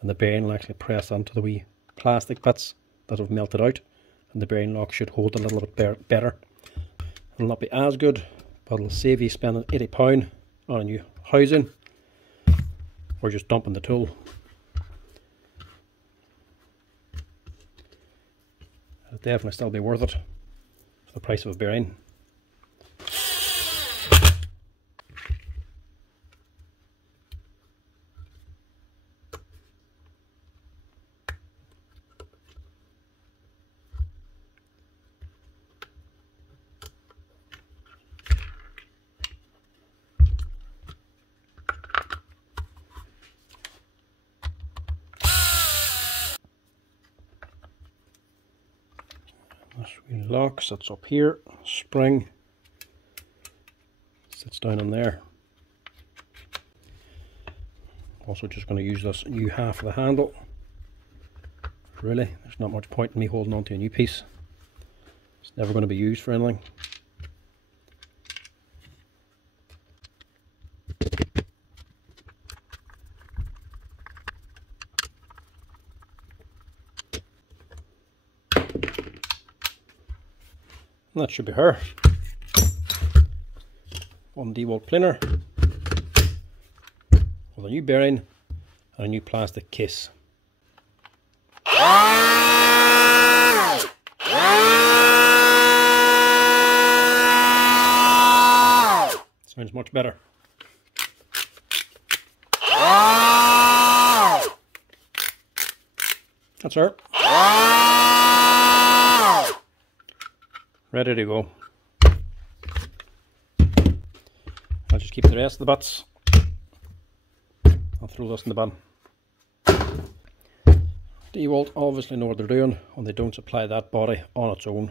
And the bearing will actually press onto the wee plastic bits that have melted out, and the bearing lock should hold a little bit better. It'll not be as good, but it'll save you spending £80 on a new housing, or just dumping the tool. It'll definitely still be worth it for the price of a bearing. This wheel lock sits up here, spring sits down in there. Also just going to use this new half of the handle. Really, there's not much point in me holding on to a new piece. It's never going to be used for anything. And that should be her. One Dewalt planer with a new bearing and a new plastic case. Sounds much better. That's her. Ready to go. I'll just keep the rest of the butts. I'll throw this in the bin. Dewalt obviously know what they're doing, and they don't supply that body on its own.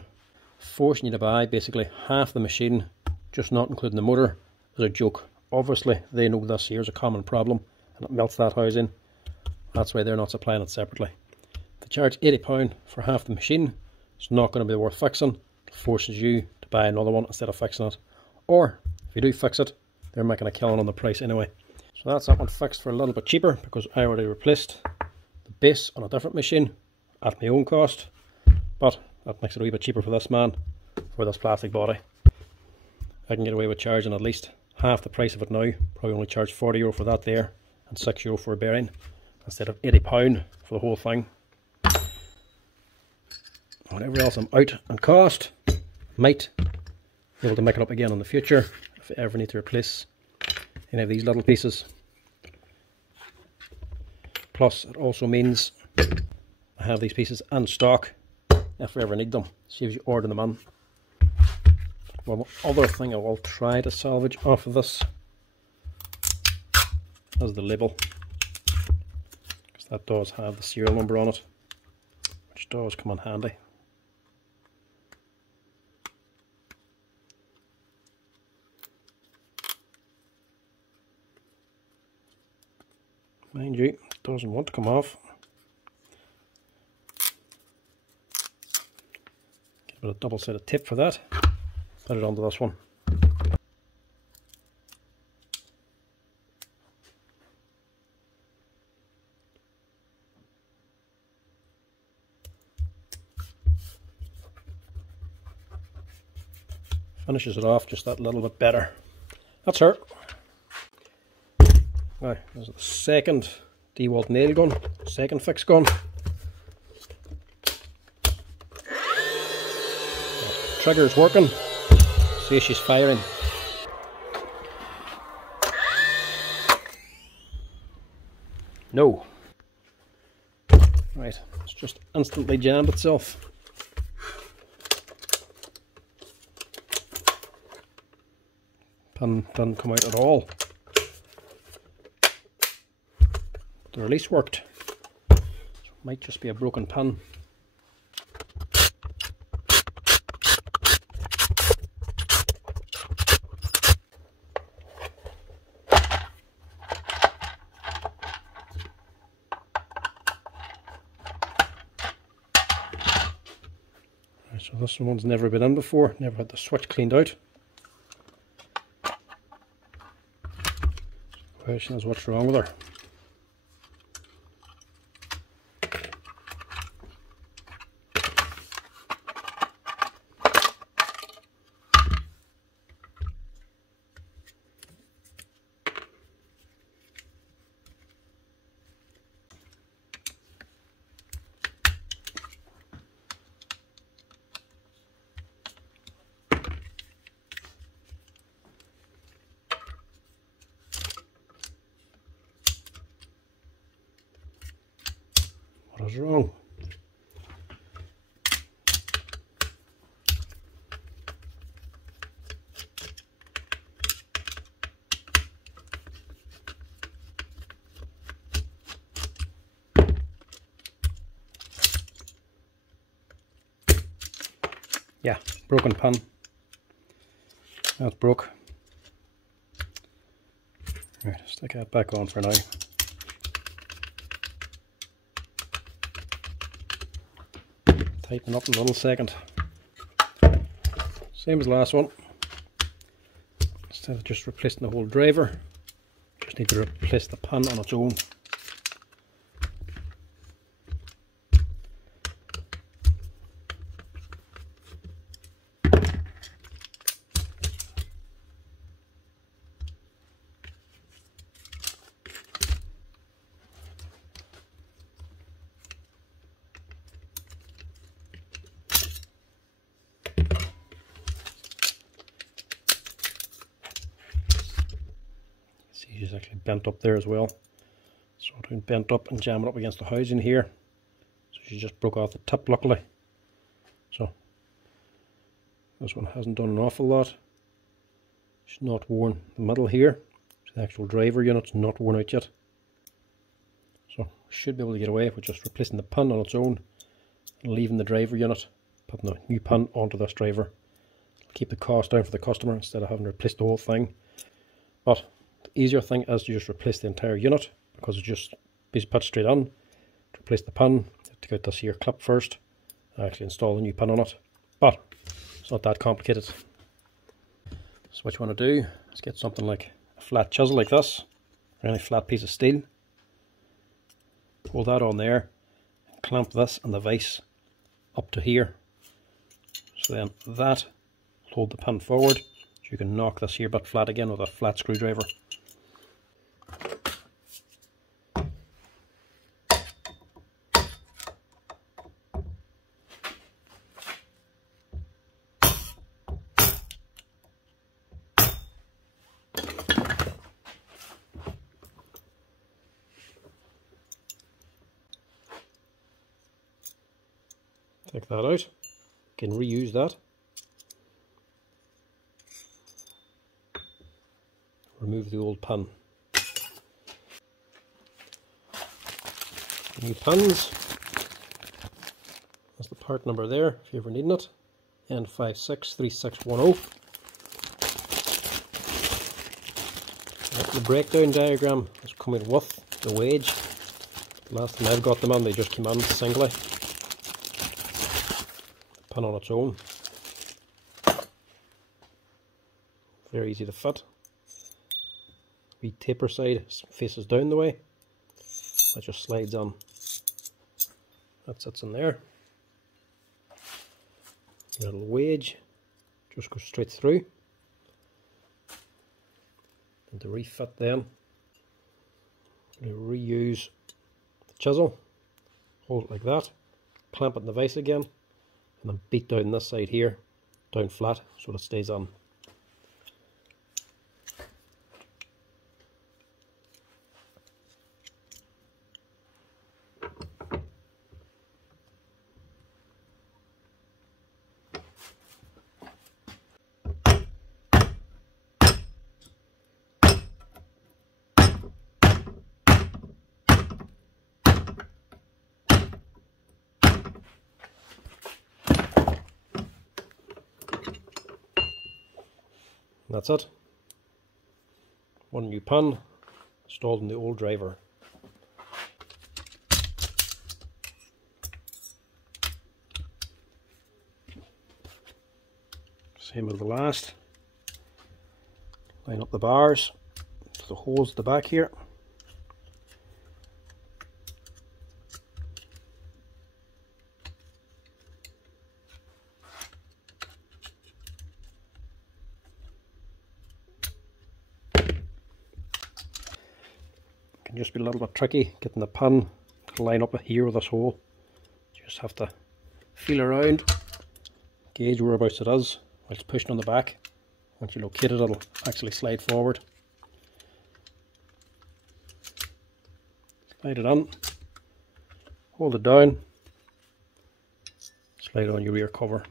Forcing you to buy basically half the machine, just not including the motor, is a joke. Obviously they know this here is a common problem and it melts that housing. That's why they're not supplying it separately. They charge £80 for half the machine. It's not going to be worth fixing. It forces you to buy another one instead of fixing it. Or if you do fix it, they're making a killing on the price anyway. So that's that one fixed for a little bit cheaper, because I already replaced the base on a different machine at my own cost. But that makes it a wee bit cheaper for this man, for this plastic body. I can get away with charging at least half the price of it now. Probably only charge €40 for that there, and €6 for a bearing, instead of £80 for the whole thing. Whatever else I'm out on cost, might be able to make it up again in the future if I ever need to replace any of these little pieces. Plus it also means I have these pieces in stock if I ever need them. Saves you ordering them in. One other thing I will try to salvage off of this is the label, because that does have the serial number on it, which does come in handy. Mind you, it doesn't want to come off. Get a bit of double-sided tape for that. Put it onto this one. Finishes it off just that little bit better. That's her. Now, there's the second Dewalt nail gun, second fix gun. Trigger's working. See, she's firing. No. Right, it's just instantly jammed itself. Pin didn't come out at all. The release worked. So it might just be a broken pin. So this one's never been in before, never had the switch cleaned out. The question is, what's wrong with her? What is wrong? Yeah, broken pan. That's broke. Right, stick that back on for now. Tighten up in a little second. Same as the last one. Instead of just replacing the whole driver, just need to replace the pan on its own. She's actually bent up there as well, so it went bent up and jam it up against the housing here. So she just broke off the tip, luckily. So this one hasn't done an awful lot. It's not worn the middle here. The actual driver unit's not worn out yet, so should be able to get away with just replacing the pan on its own and leaving the driver unit, putting the new pan onto this driver. It'll keep the cost down for the customer instead of having to replace the whole thing. But the easier thing is to just replace the entire unit, because it's just put straight on. To replace the pan, you have to take out this here clip first and actually install a new pan on it. But it's not that complicated. So what you want to do is get something like a flat chisel like this, or any flat piece of steel. Pull that on there and clamp this and the vise up to here. So then that will hold the pan forward. So you can knock this here bit flat again with a flat screwdriver. Take that out. You can reuse that. Remove the old pan. New pans. That's the part number there if you're ever needing it. N563610. That's the breakdown diagram is coming with the wage. Last time I've got them on, they just came on singly. Pan on its own. Very easy to fit. The taper side faces down the way. That just slides on. That sits in there. Little wage just goes straight through. And to refit then, you reuse the chisel, hold it like that, clamp it in the vise again, and then beat down this side here, down flat, so it stays on. And that's it. One new pan installed in the old driver. Same as the last. Line up the bars to the holes at the back here. Can just be a little bit tricky getting the pin to line up here with this hole. You just have to feel around, gauge whereabouts it is while it's pushing on the back. Once you locate it, it'll actually slide forward. Slide it on, hold it down, slide on your rear cover.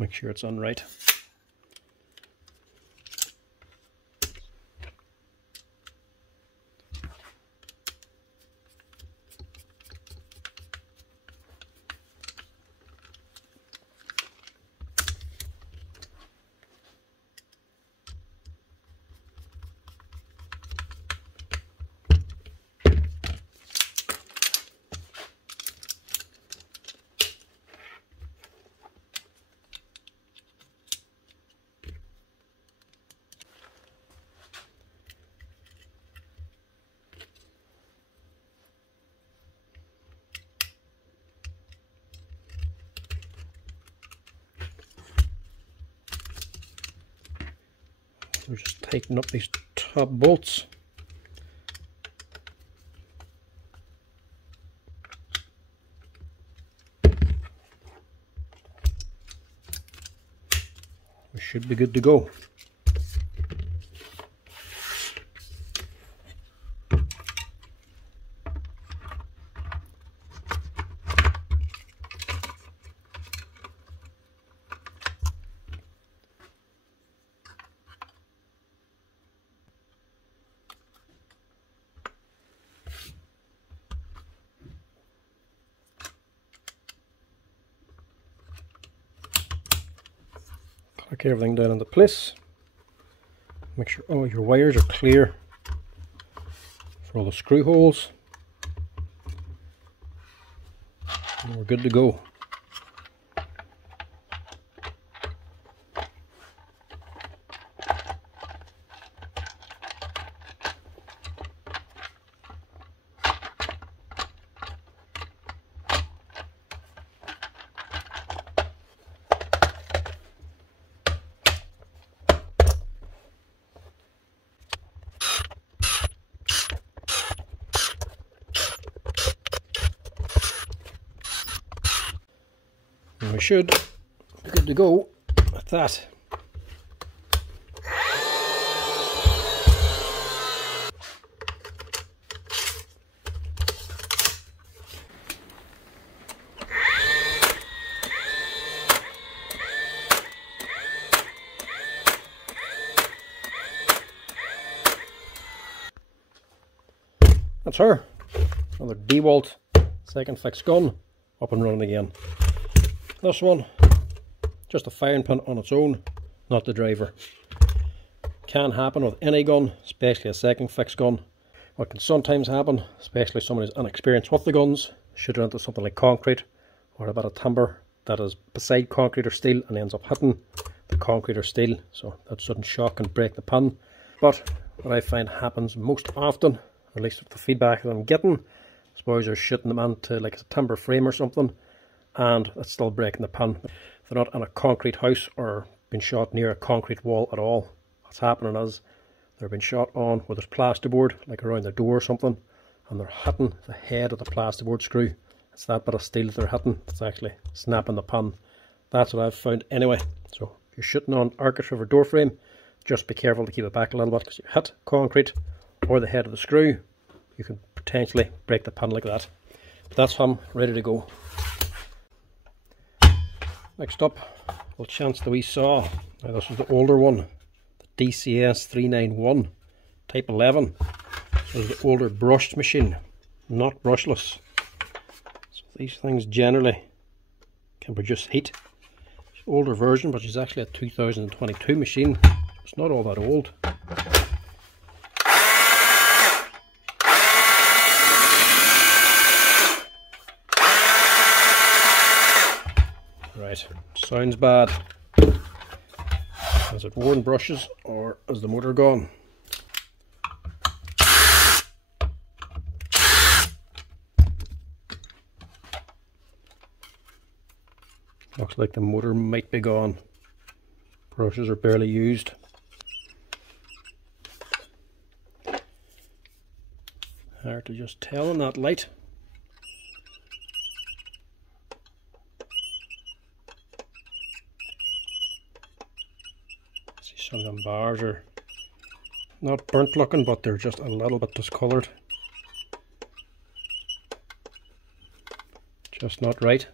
Make sure it's on right. We're just tightening up these top bolts. We should be good to go. Click everything down into place. Make sure all your wires are clear for all the screw holes. And we're good to go. And we should be good to go with that. That's her. Another Dewalt second fix gun up and running again. This one, just a firing pin on its own, not the driver. Can happen with any gun, especially a second fix gun. What can sometimes happen, especially someone who's inexperienced with the guns, should run into something like concrete or a bit of timber that is beside concrete or steel and ends up hitting the concrete or steel, so that sudden shock can break the pin. But what I find happens most often, or at least with the feedback that I'm getting, I suppose they're shooting them into like a timber frame or something, and it's still breaking the pin. They're not in a concrete house or been shot near a concrete wall at all. What's happening is they're being shot on where there's plasterboard, like around the door or something, and they're hitting the head of the plasterboard screw. It's that bit of steel that they're hitting that's actually snapping the pin. That's what I've found anyway. So if you're shooting on Arcus River door frame, just be careful to keep it back a little bit, because you hit concrete or the head of the screw, you can potentially break the pin like that. But that's him, ready to go. Next up, we'll chance the wee saw. Now this is the older one, the DCS 391 Type 11. This is the older brushed machine, not brushless. So these things generally can produce heat. It's an older version, but it's actually a 2022 machine. It's not all that old. Right, sounds bad. Has it worn brushes or is the motor gone? Looks like the motor might be gone. Brushes are barely used. Hard to just tell in that light. See, some of them bars are not burnt looking, but they're just a little bit discoloured. Just not right.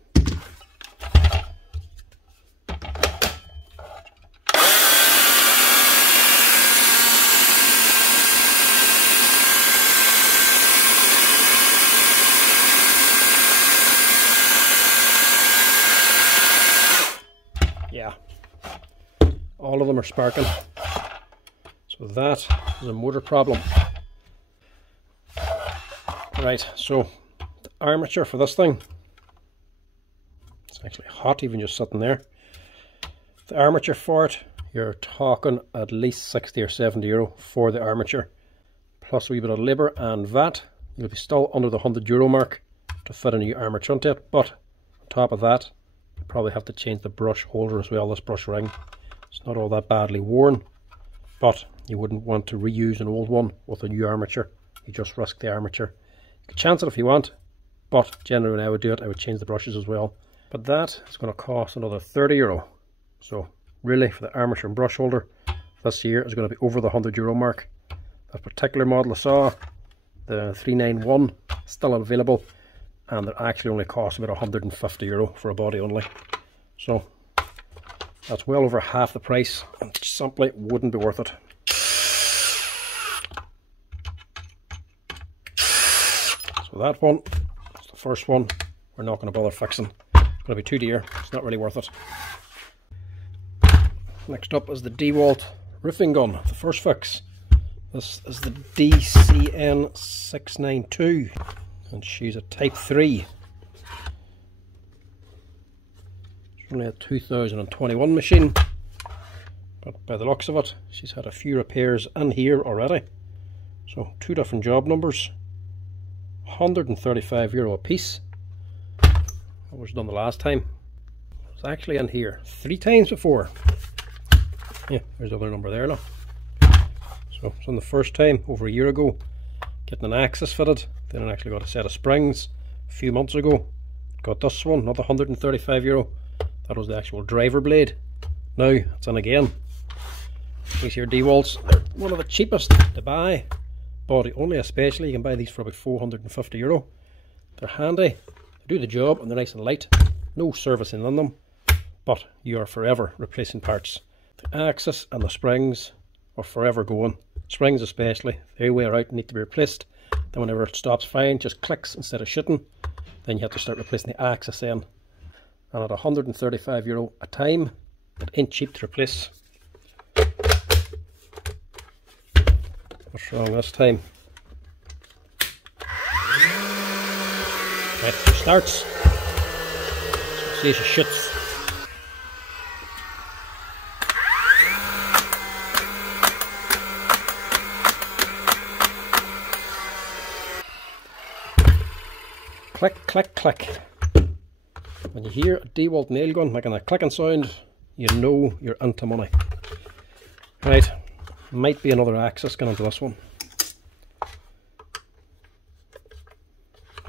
Yeah, all of them are sparking, so that is a motor problem. Right, so the armature for this thing, it's actually hot even just sitting there. The armature for it, you're talking at least 60 or 70 euro for the armature, plus a wee bit of labour and VAT. You'll be still under the €100 mark to fit a new armature onto it, but on top of that, you probably have to change the brush holder as well, this brush ring. It's not all that badly worn, but you wouldn't want to reuse an old one with a new armature. You just risk the armature. You can chance it if you want, but generally when I would do it, I would change the brushes as well. But that is going to cost another 30 euro. So really, for the armature and brush holder, this year is going to be over the €100 mark. That particular model I saw, the 391, still available, and it actually only costs about 150 euro for a body only. So that's well over half the price, and simply wouldn't be worth it. So that one, that's the first one, we're not going to bother fixing. It's going to be too dear, it's not really worth it. Next up is the Dewalt roofing gun, the first fix. This is the DCN 692, and she's a Type 3. It's only a 2021 machine, but by the looks of it, she's had a few repairs in here already. So 2 different job numbers, €135 a piece. That was done the last time. It was actually in here 3 times before. Yeah, there's the other number there now. So it's on the first time over a year ago, getting an axis fitted. Then I actually got a set of springs a few months ago. Got this one, another €135. That was the actual driver blade. Now it's in again. These here Dewalts, they're one of the cheapest to buy. Body only especially, you can buy these for about €450. They're handy, they do the job, and they're nice and light. No servicing on them, but you are forever replacing parts. The axis and the springs are forever going. Springs especially, they wear out and need to be replaced. Then whenever it stops fine, just clicks instead of shooting. Then you have to start replacing the axis then. And at €135 a time, it ain't cheap to replace. What's wrong this time? Right, she starts. So see, she shoots. Click, click, click. When you hear a Dewalt nail gun making a clicking sound, you know you're into money. Right, might be another axis going into this one.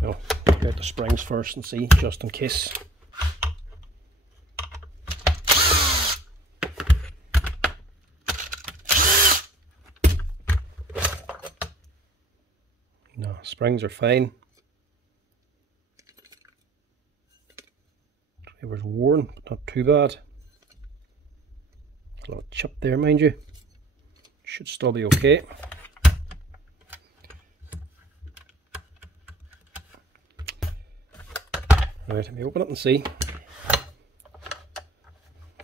No, check out the springs first and see, just in case. No, springs are fine. It was worn, but not too bad. A little chip there, mind you. Should still be okay. Right, let me open it and see.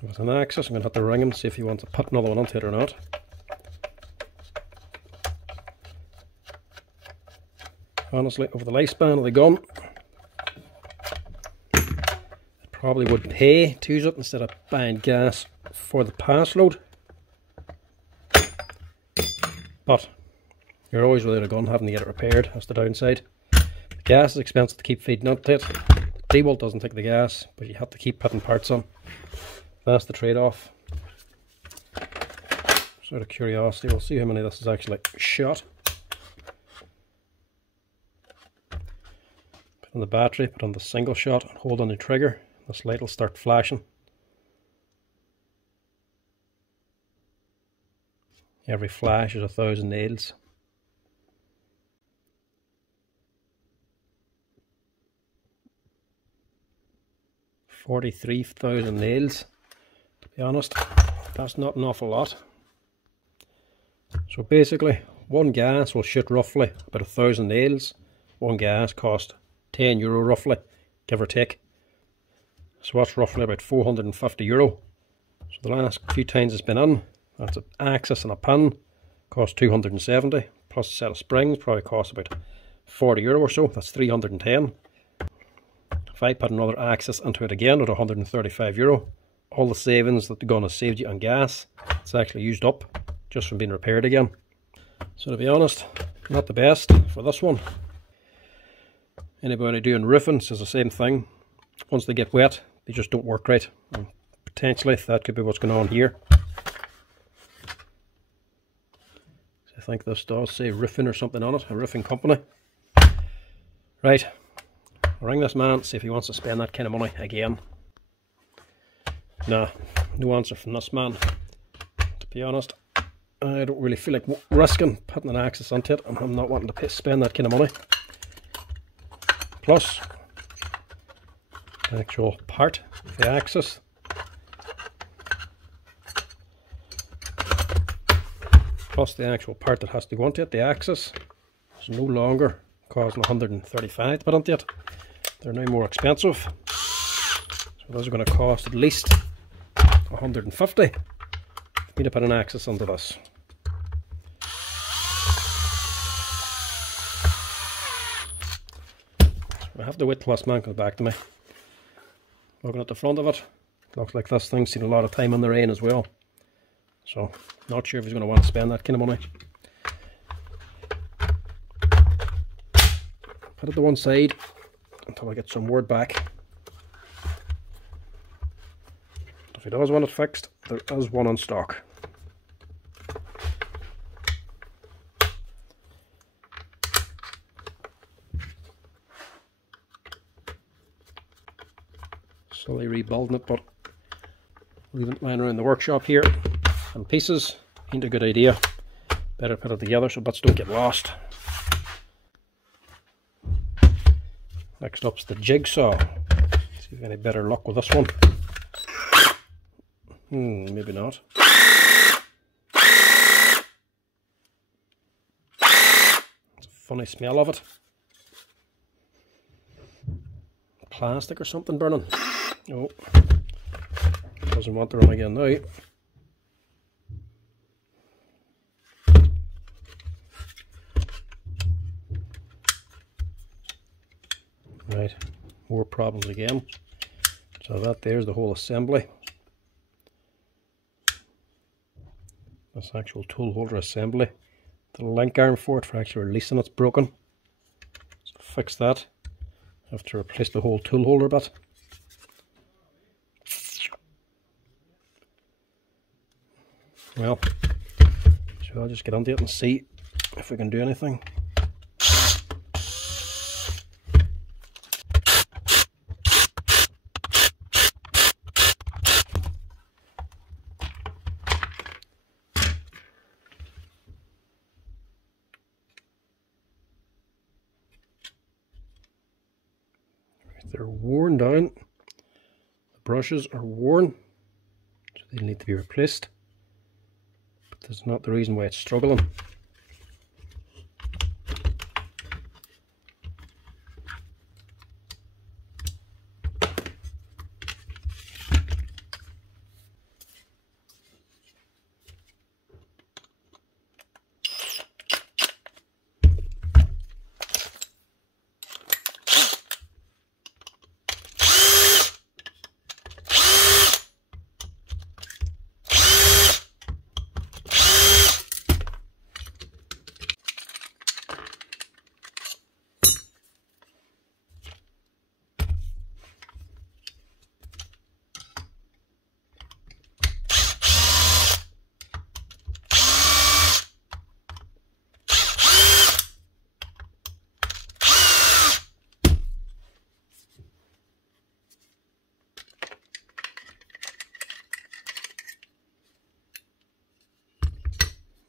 With an axis, I'm going to have to ring him, see if he wants to put another one onto it or not. honestly, over the lifespan of the gun, it probably would pay to use it instead of buying gas for the pass load. But you're always without a gun, having to get it repaired. That's the downside. The gas is expensive to keep feeding into it. Dewalt doesn't take the gas, but you have to keep putting parts on. That's the trade-off. Just out of curiosity, we'll see how many of this is actually shot. Put on the battery, put on the single shot, and hold on the trigger. This light will start flashing. Every flash is 1,000 nails. $43,000 nails. To be honest, that's not an awful lot. So basically, one gas will shoot roughly about 1,000 nails. One gas cost €10 roughly, give or take. So that's roughly about €450. So the last few times it's been in, that's an axis and a pin, cost 270, plus a set of springs, probably cost about €40 or so, that's 310. If I put another axis into it again at €135, all the savings that the gun has saved you on gas, it's actually used up just from being repaired again. So to be honest, not the best for this one. Anybody doing roofing says the same thing. Once they get wet, they just don't work right. And potentially that could be what's going on here. I think this does say roofing or something on it, a roofing company. Right, I'll ring this man, see if he wants to spend that kind of money again. Nah, no answer from this man. To be honest, I don't really feel like risking putting an axis onto it, and I'm not wanting to spend that kind of money. Plus, the actual part, the axis. Plus the actual part that has to go onto it, the axis, is no longer costing 135 to put onto it. They're now more expensive. So those are going to cost at least 150 for me to put an axis onto this. I have to wait till this man comes back to me. Looking at the front of it, looks like this thing's seen a lot of time in the rain as well. So, not sure if he's going to want to spend that kind of money. Put it to one side until I get some word back. If he does want it fixed, there is one on stock. Slowly rebuilding it, but leaving it lying around the workshop here in pieces ain't a good idea. Better put it together so bits don't get lost. Next up's the jigsaw. See if we have any better luck with this one. Maybe not. It's a funny smell of it. Plastic or something burning. Oh, doesn't want to run again now. Right, more problems again. So that there's the whole assembly. This actual tool holder assembly. The link arm for it for actually releasing it's broken. So to fix that, I have to replace the whole tool holder bit. Well, so I'll just get onto it and see if we can do anything. They're worn down. The brushes are worn, so they need to be replaced. But that's not the reason why it's struggling.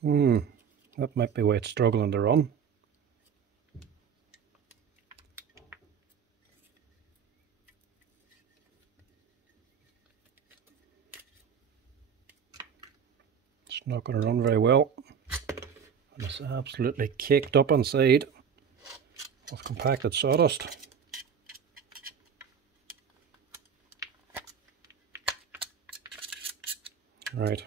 That might be why it's struggling to run. It's not going to run very well. And it's absolutely caked up inside with compacted sawdust. Right.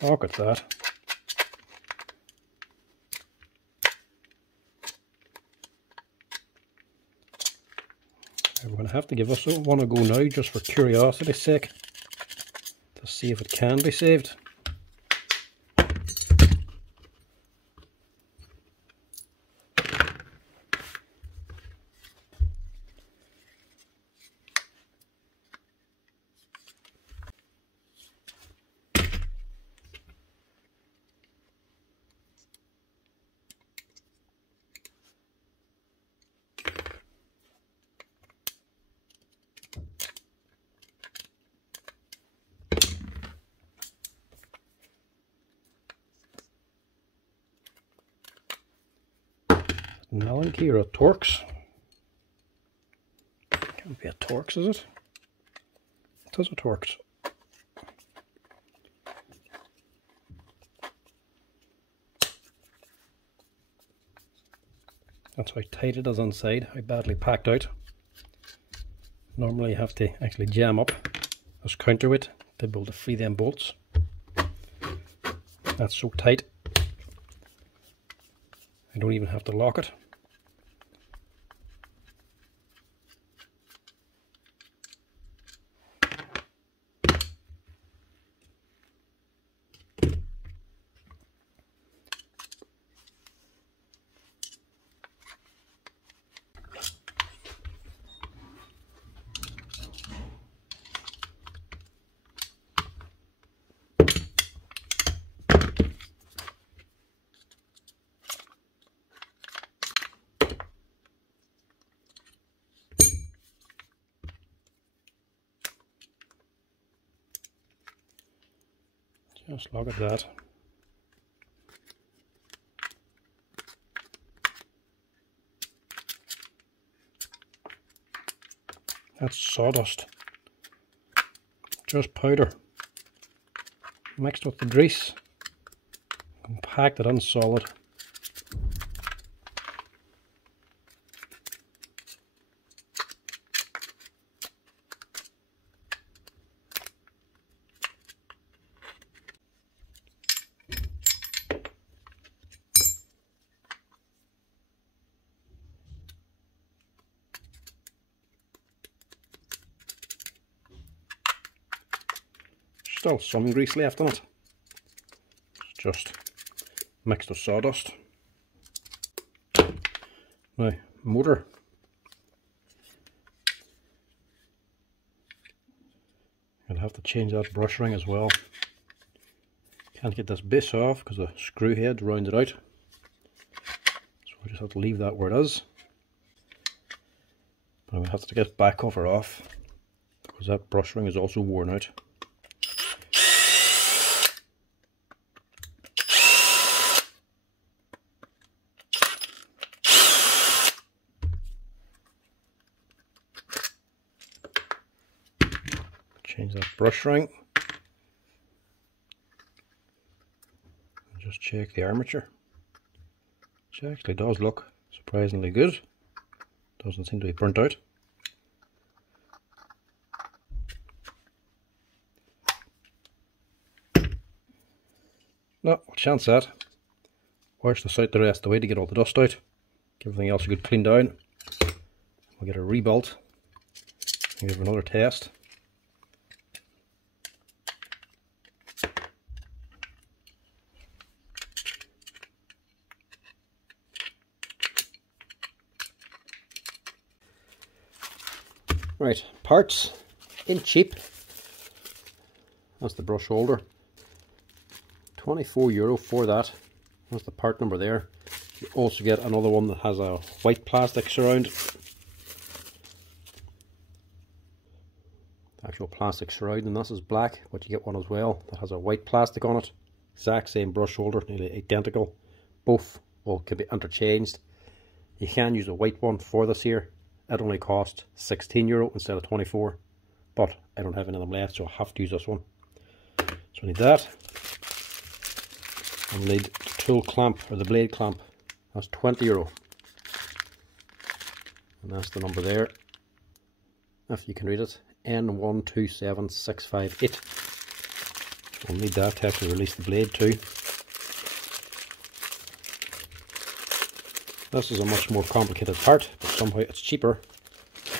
Look at that. We're going to have to give this one a go now, just for curiosity's sake, to see if it can be saved. An Allen key or a Torx? Can't be a Torx, is it? It is a Torx. That's how tight it is inside, how badly packed out. Normally you have to actually jam up this counterweight to be able to free them bolts. That's so tight, I don't even have to lock it. Just look at that. That's sawdust. Just powder. Mixed with the grease. Compacted and solid. Still some grease left in it. It's just mixed with sawdust. Now, motor. I'll have to change that brush ring as well. Can't get this base off because the screw head rounds it out. So I just have to leave that where it is. But I'm going to have to get back cover off because that brush ring is also worn out. Change that brush ring. And just check the armature. Which actually does look surprisingly good. Doesn't seem to be burnt out. No, we'll chance that. Wash this out the rest of the way to get all the dust out. Give everything else a good clean down. We'll get a rebuilt and give it another test. Right, parts in cheap. That's the brush holder. €24 for that. That's the part number there. You also get another one that has a white plastic surround. actual plastic surrounding this is black, but you get one as well that has a white plastic on it. Exact same brush holder, nearly identical. Both can be interchanged. You can use a white one for this here. It only cost €16 instead of 24, but I don't have any of them left, so I'll have to use this one. So I need that. I need the tool clamp, or the blade clamp. That's €20. And that's the number there, if you can read it, N127658. We'll need that to actually release the blade too. This is a much more complicated part, but somehow it's cheaper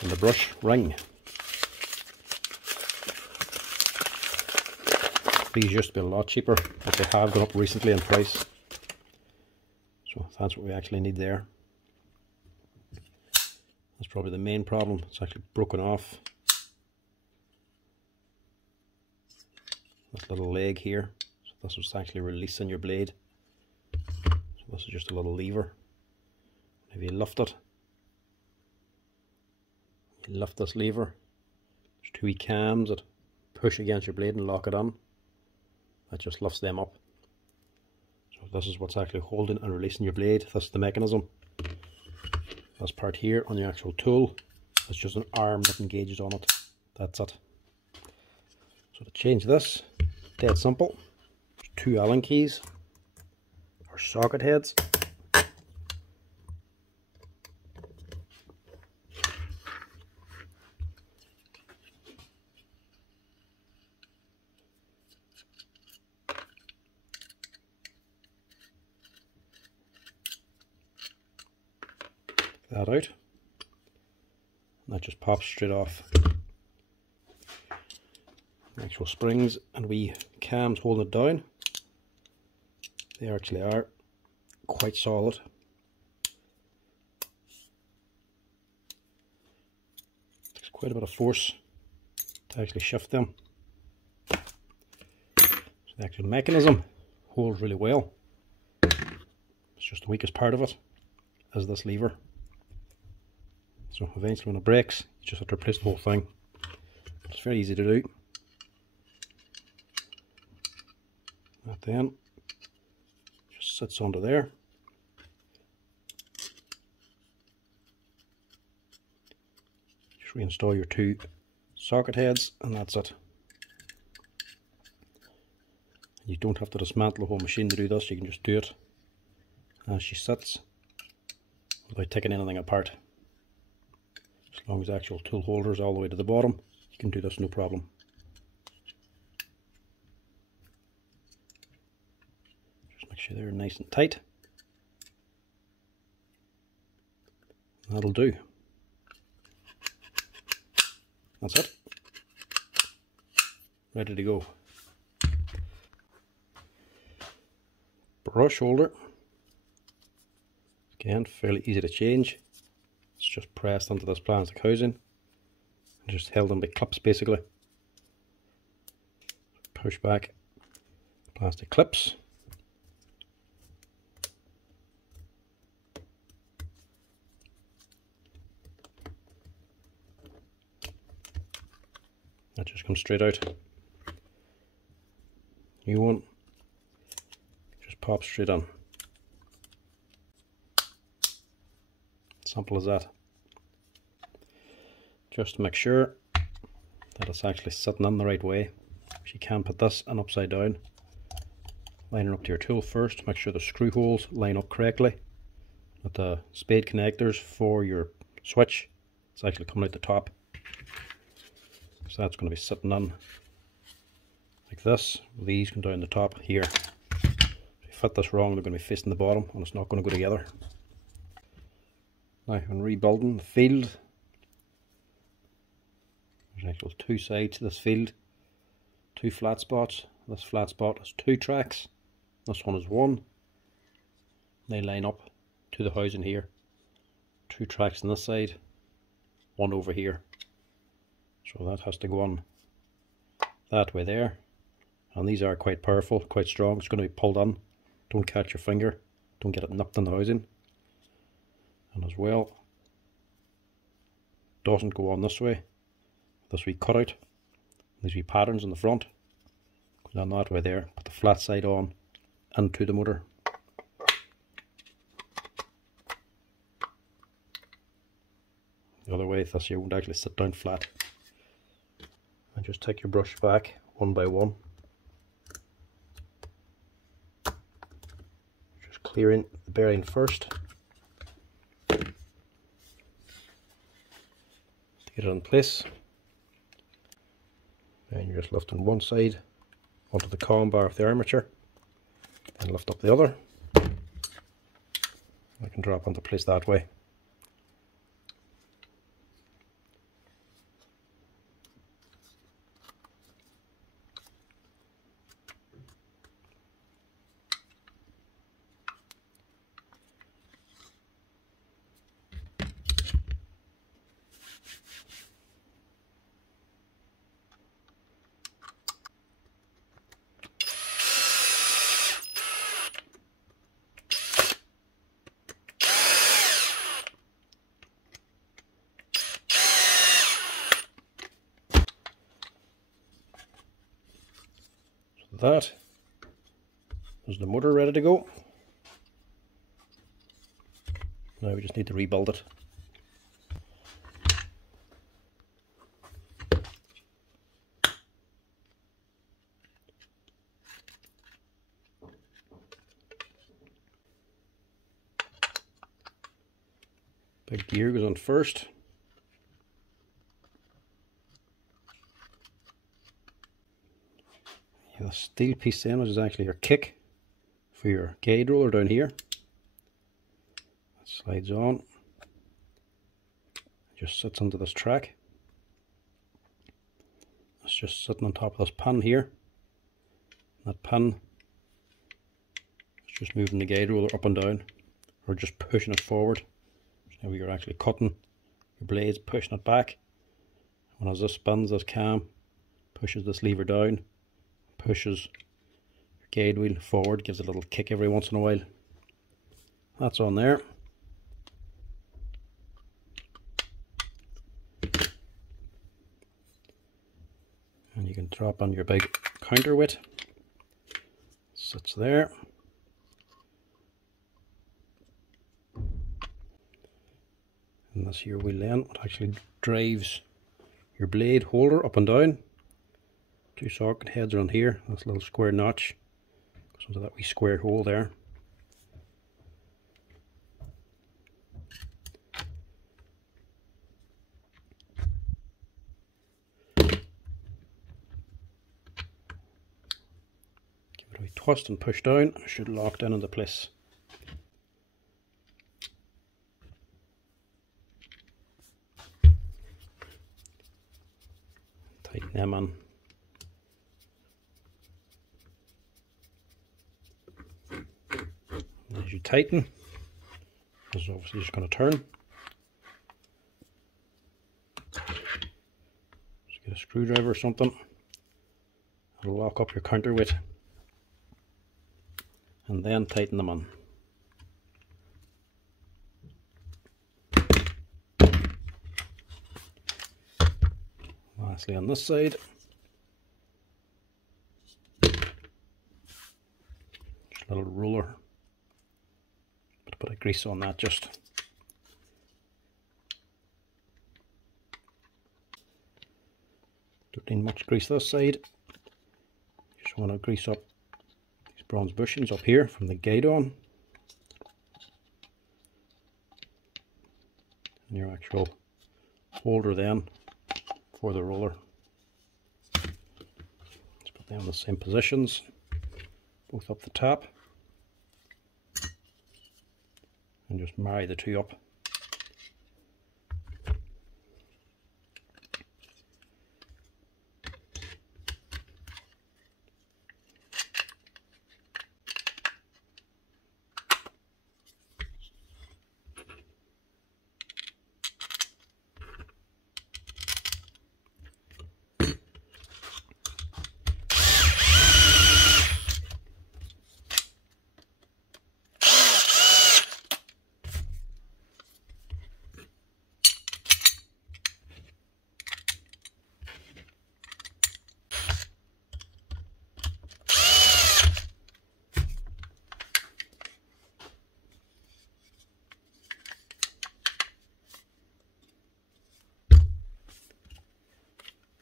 than the brush ring. These used to be a lot cheaper, but they have gone up recently in price. So that's what we actually need there. That's probably the main problem. It's actually broken off. This little leg here. So this was actually releasing your blade. So this is just a little lever. If you lift it, you lift this lever, there's two wee cams that push against your blade and lock it on. That just lifts them up. So this is what's actually holding and releasing your blade. That's the mechanism. This part here on the actual tool, it's just an arm that engages on it. That's it. So to change this, dead simple. There's two Allen keys, or socket heads. That out, and that just pops straight off. The actual springs and wee cams holding it down, they actually are quite solid. Takes quite a bit of force to actually shift them. So the actual mechanism holds really well. It's just the weakest part of it is this lever. So eventually when it breaks, you just have to replace the whole thing. It's very easy to do. That then just sits onto there. Just reinstall your two socket heads and that's it. You don't have to dismantle the whole machine to do this, you can just do it as she sits without taking anything apart. As long as the actual tool holder is all the way to the bottom, you can do this no problem. Just make sure they're nice and tight. That'll do. That's it. Ready to go. Brush holder. Again, fairly easy to change. It's just pressed onto this plastic housing and just held in by clips basically. Push back plastic clips. That just comes straight out. New one just pops straight on. Simple as that. Just to make sure that it's actually sitting in the right way, you can put this in upside down, lining up to your tool first. Make sure the screw holes line up correctly. With the spade connectors for your switch, it's actually coming out the top. So that's going to be sitting on like this. These come down the top here. If you fit this wrong, they're going to be facing the bottom and it's not going to go together. Now when rebuilding the field, there's actually two sides to this field, two flat spots. This flat spot has two tracks, this one is one. They line up to the housing here. Two tracks on this side, one over here. So that has to go on that way there. And these are quite powerful, quite strong. It's going to be pulled on. Don't catch your finger, don't get it nipped in the housing. And as well, doesn't go on this way, this wee cutout, These wee patterns in the front. Goes down that way there. Put the flat side on into the motor. The other way, thus you won't actually sit down flat. And just take your brush back one by one. Just clearing the bearing first. To get it in place. Then you're just lifting one side onto the column bar of the armature. Then lift up the other. I can drop onto place that way. That is the motor ready to go. Now we just need to rebuild it. Big gear goes on first. The steel piece then, which is actually your kick for your guide roller down here. That slides on, just sits onto this track. It's just sitting on top of this pin here. That pin is just moving the guide roller up and down, or just pushing it forward. So now you're actually cutting your blades, pushing it back. And as this spins, this cam pushes this lever down, pushes your guide wheel forward, gives it a little kick every once in a while. That's on there. And you can drop on your big counterweight. Sits there. And this here wheel then, it actually drives your blade holder up and down. Two socket heads are on here. This little square notch goes into that wee square hole there. Give it a wee twist and push down. It should lock down into place. Tighten them on. As you tighten, it's obviously just going to turn. Just get a screwdriver or something. It'll lock up your counterweight, and then tighten them on. Lastly, on this side, just a little roller. Put a grease on that just. Don't need much grease this side. Just want to grease up these bronze bushings up here from the guide on. And your actual holder then for the roller. Let's put them in the same positions, both up the top. And just marry the two up.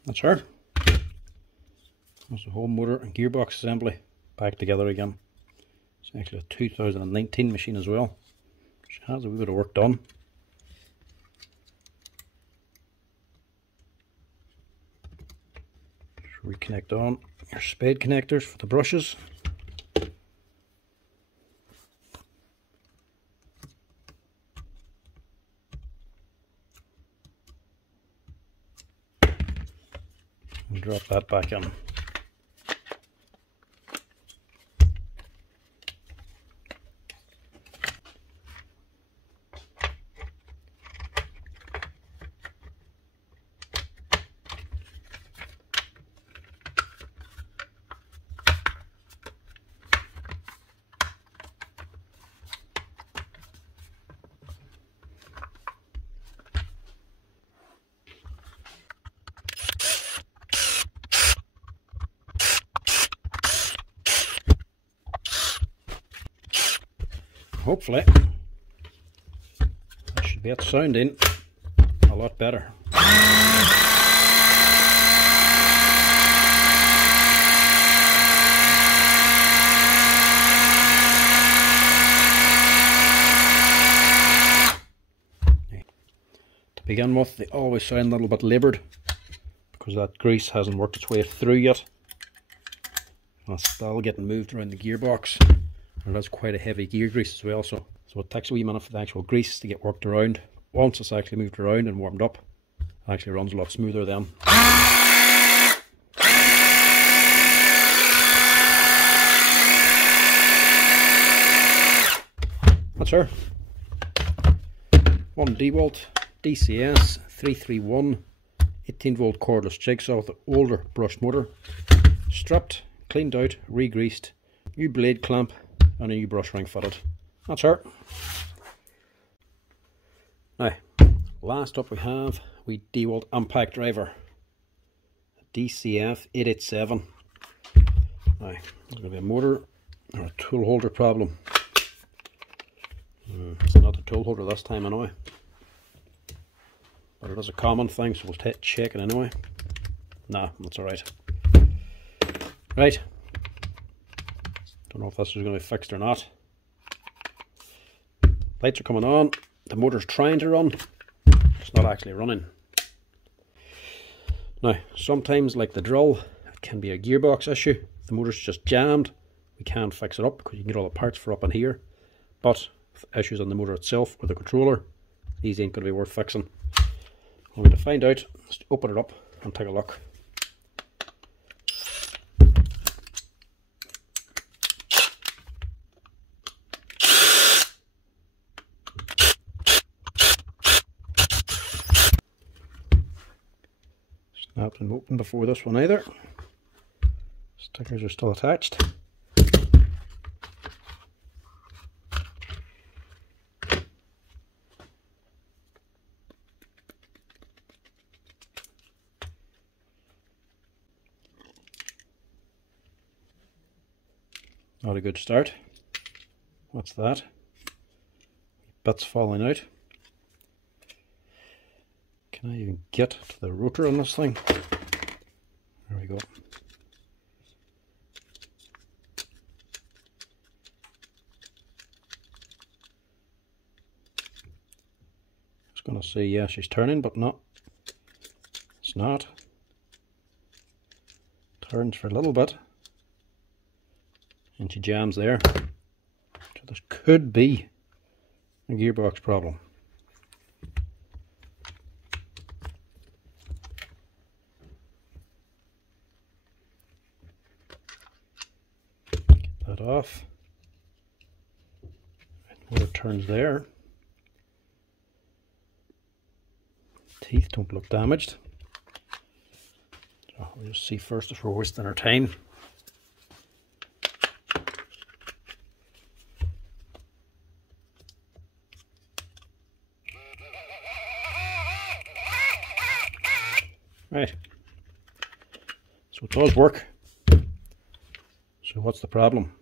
That's her. That's the whole motor and gearbox assembly back together again. It's actually a 2019 machine as well. She has a wee bit of work done. Just reconnect on your spade connectors for the brushes. And drop that back in. Hopefully that should be it sounding a lot better. To begin with, they always sound a little bit laboured because that grease hasn't worked its way through yet. And it's still getting moved around the gearbox. And that's quite a heavy gear grease as well, so it takes a wee minute for the actual grease to get worked around. Once it's actually moved around and warmed up, it actually runs a lot smoother then. That's her. One Dewalt DCS 331 18-volt cordless jigsaw with the older brushed motor. Stripped, cleaned out, re-greased, new blade clamp, and a new brush ring fitted. That's her. Now, last up we have Dewalt impact driver, DCF 887. Now, there's going to be a motor or a tool holder problem. It's not a tool holder this time anyway, but it is a common thing, so we'll check it anyway. Nah, that's alright. Right. Don't know if this is going to be fixed or not. Lights are coming on. The motor's trying to run. It's not actually running. Now, sometimes, like the drill, it can be a gearbox issue. The motor's just jammed. We can't fix it up because you can get all the parts for up in here. But if issues on the motor itself or the controller, these ain't going to be worth fixing. I'm going to find out. Let's open it up and take a look. Not been opened before this one either. Stickers are still attached. Not a good start. What's that? Bits falling out. Can I even get to the rotor on this thing? There we go. I was going to say, yeah, she's turning, but no. It's not. Turns for a little bit. And she jams there. So this could be a gearbox problem. Get that off. Motor turns there. Teeth don't look damaged. So we'll just see first if we're wasting our time. Right, so it does work. So what's the problem?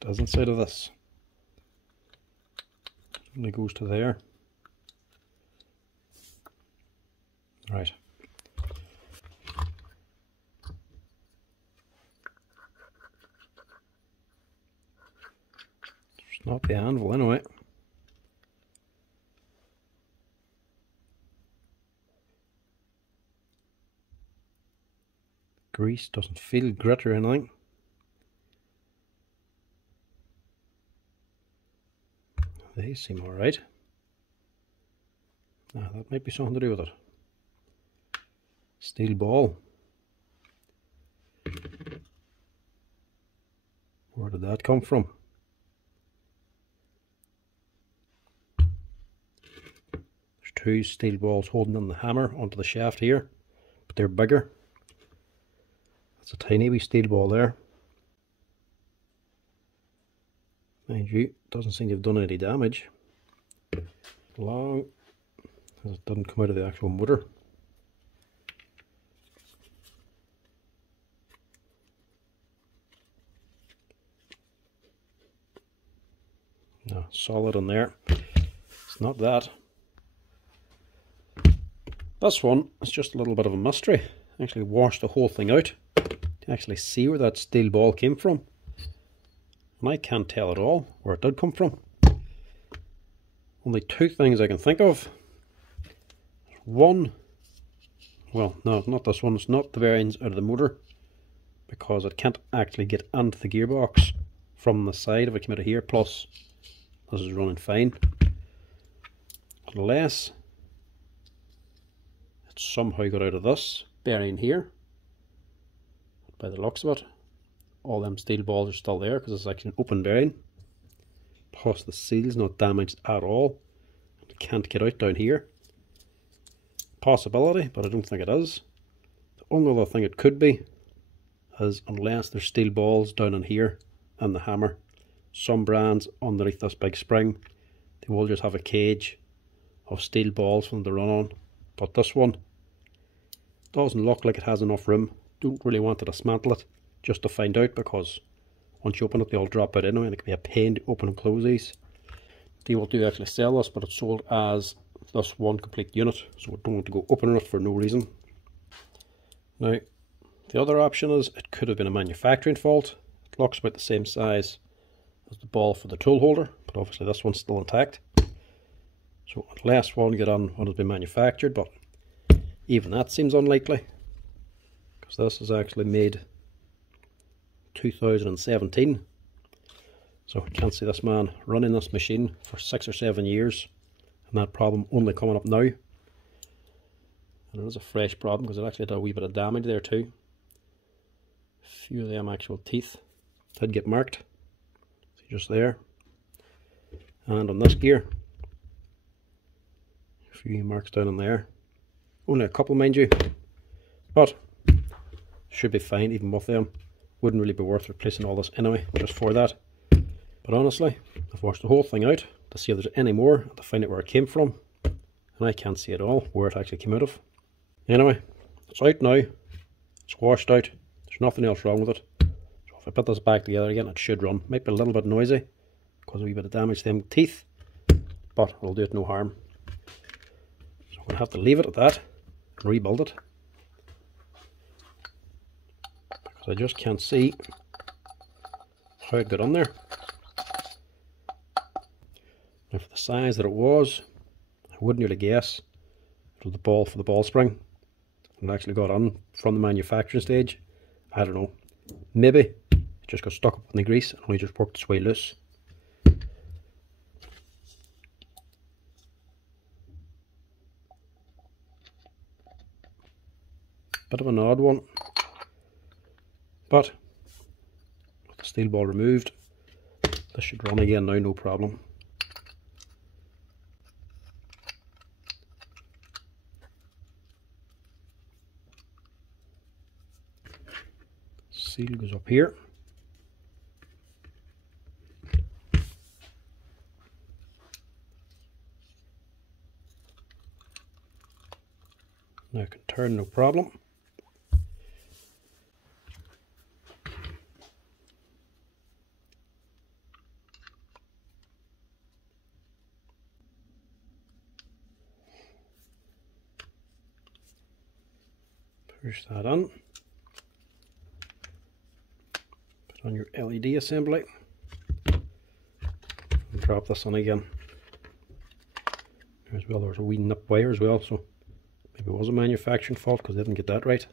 Doesn't say to this. It only goes to there. Right. It's not the anvil anyway. Grease doesn't feel grit or anything. They seem alright. Now that might be something to do with it. Steel ball. Where did that come from? There's two steel balls holding on the hammer onto the shaft here, but they're bigger. That's a tiny wee steel ball there. Mind you, it doesn't seem to have done any damage. Long as it doesn't come out of the actual motor. No, solid in there. It's not that. This one is just a little bit of a mystery. I actually washed the whole thing out to actually see where that steel ball came from. And I can't tell at all where it did come from. Only two things I can think of. One, well, no, not this one. It's not the bearings out of the motor, because it can't actually get into the gearbox from the side if it came out of here. Plus, this is running fine. Unless it somehow got out of this bearing here. By the looks of it, all them steel balls are still there because it's actually an open bearing. Plus the seal's not damaged at all. It can't get out down here. Possibility, but I don't think it is. The only other thing it could be is unless there's steel balls down in here and the hammer. Some brands underneath this big spring, they will just have a cage of steel balls for them to run on. But this one doesn't look like it has enough room. Don't really want to dismantle it just to find out, because once you open it they all drop out anyway and it can be a pain to open and close these. Dewalt do actually sell this, but it's sold as this one complete unit, so we don't want to go opening it for no reason. Now the other option is it could have been a manufacturing fault. It looks about the same size as the ball for the tool holder, but obviously this one's still intact. So unless one get on what has been manufactured, but even that seems unlikely, because this is actually made 2017. So I can't see this man running this machine for 6 or 7 years and that problem only coming up now. And it is a fresh problem because it actually did a wee bit of damage there too. A few of them actual teeth did get marked. See, just there. And on this gear, a few marks down in there. Only a couple, mind you, but should be fine even with them. Wouldn't really be worth replacing all this anyway, just for that. But honestly, I've washed the whole thing out to see if there's any more and to find out where it came from, and I can't see at all where it actually came out of. Anyway, it's out now. It's washed out. There's nothing else wrong with it. So if I put this back together again, it should run. Might be a little bit noisy because of a wee bit of damage to them teeth, but it'll do it no harm. So I'm going to have to leave it at that and rebuild it, because I just can't see how it got on there. Now for the size that it was, I would nearly guess it was the ball for the ball spring. It actually got on from the manufacturing stage. I don't know. Maybe it just got stuck up in the grease and only just worked its way loose. Bit of an odd one. But with the steel ball removed, this should run again now, no problem. Seal goes up here. Now I can turn, no problem. Push that on. Put on your LED assembly. And drop this on again. As well, there's a wee nip wire as well, so maybe it was a manufacturing fault because they didn't get that right.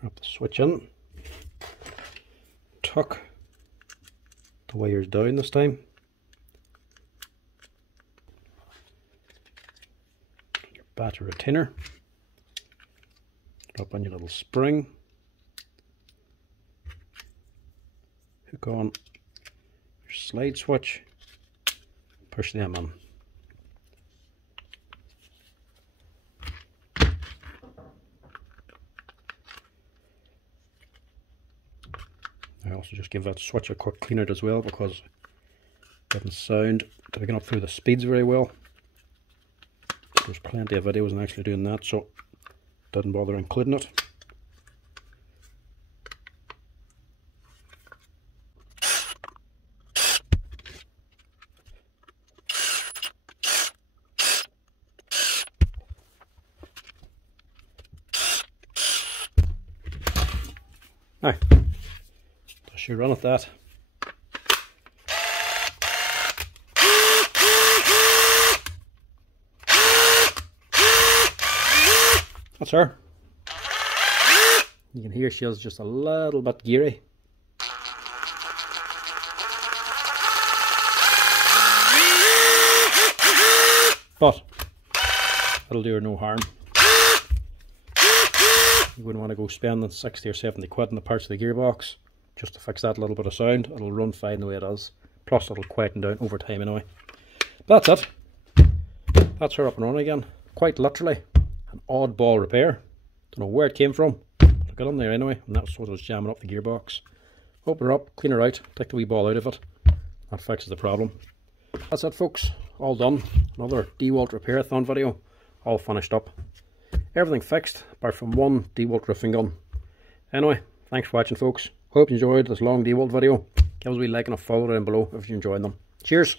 Drop the switch in. Tuck the wires down this time. Your battery retainer. Drop on your little spring. Hook on your slide switch. Push them in. I also just give that switch a quick clean out as well because it didn't sound picking up through the speeds very well. There's plenty of videos on actually doing that, so didn't bother including it. Now, just you run at that. That's her. You can hear she's just a little bit geary. But it'll do her no harm. You wouldn't want to go spending 60 or 70 quid in the parts of the gearbox just to fix that little bit of sound. It'll run fine the way it is. Plus it'll quieten down over time anyway. But that's it. That's her up and running again. Quite literally an oddball repair. Don't know where it came from. Look at it in there anyway, and that's what was jamming up the gearbox. Open her up, clean her out, take the wee ball out of it. That fixes the problem. That's it folks, all done. Another Dewalt repair-a-thon video, all finished up. Everything fixed, apart from one Dewalt roofing gun. Anyway, thanks for watching folks. Hope you enjoyed this long Dewalt video. Give us a wee like and a follow down below if you enjoyed them. Cheers!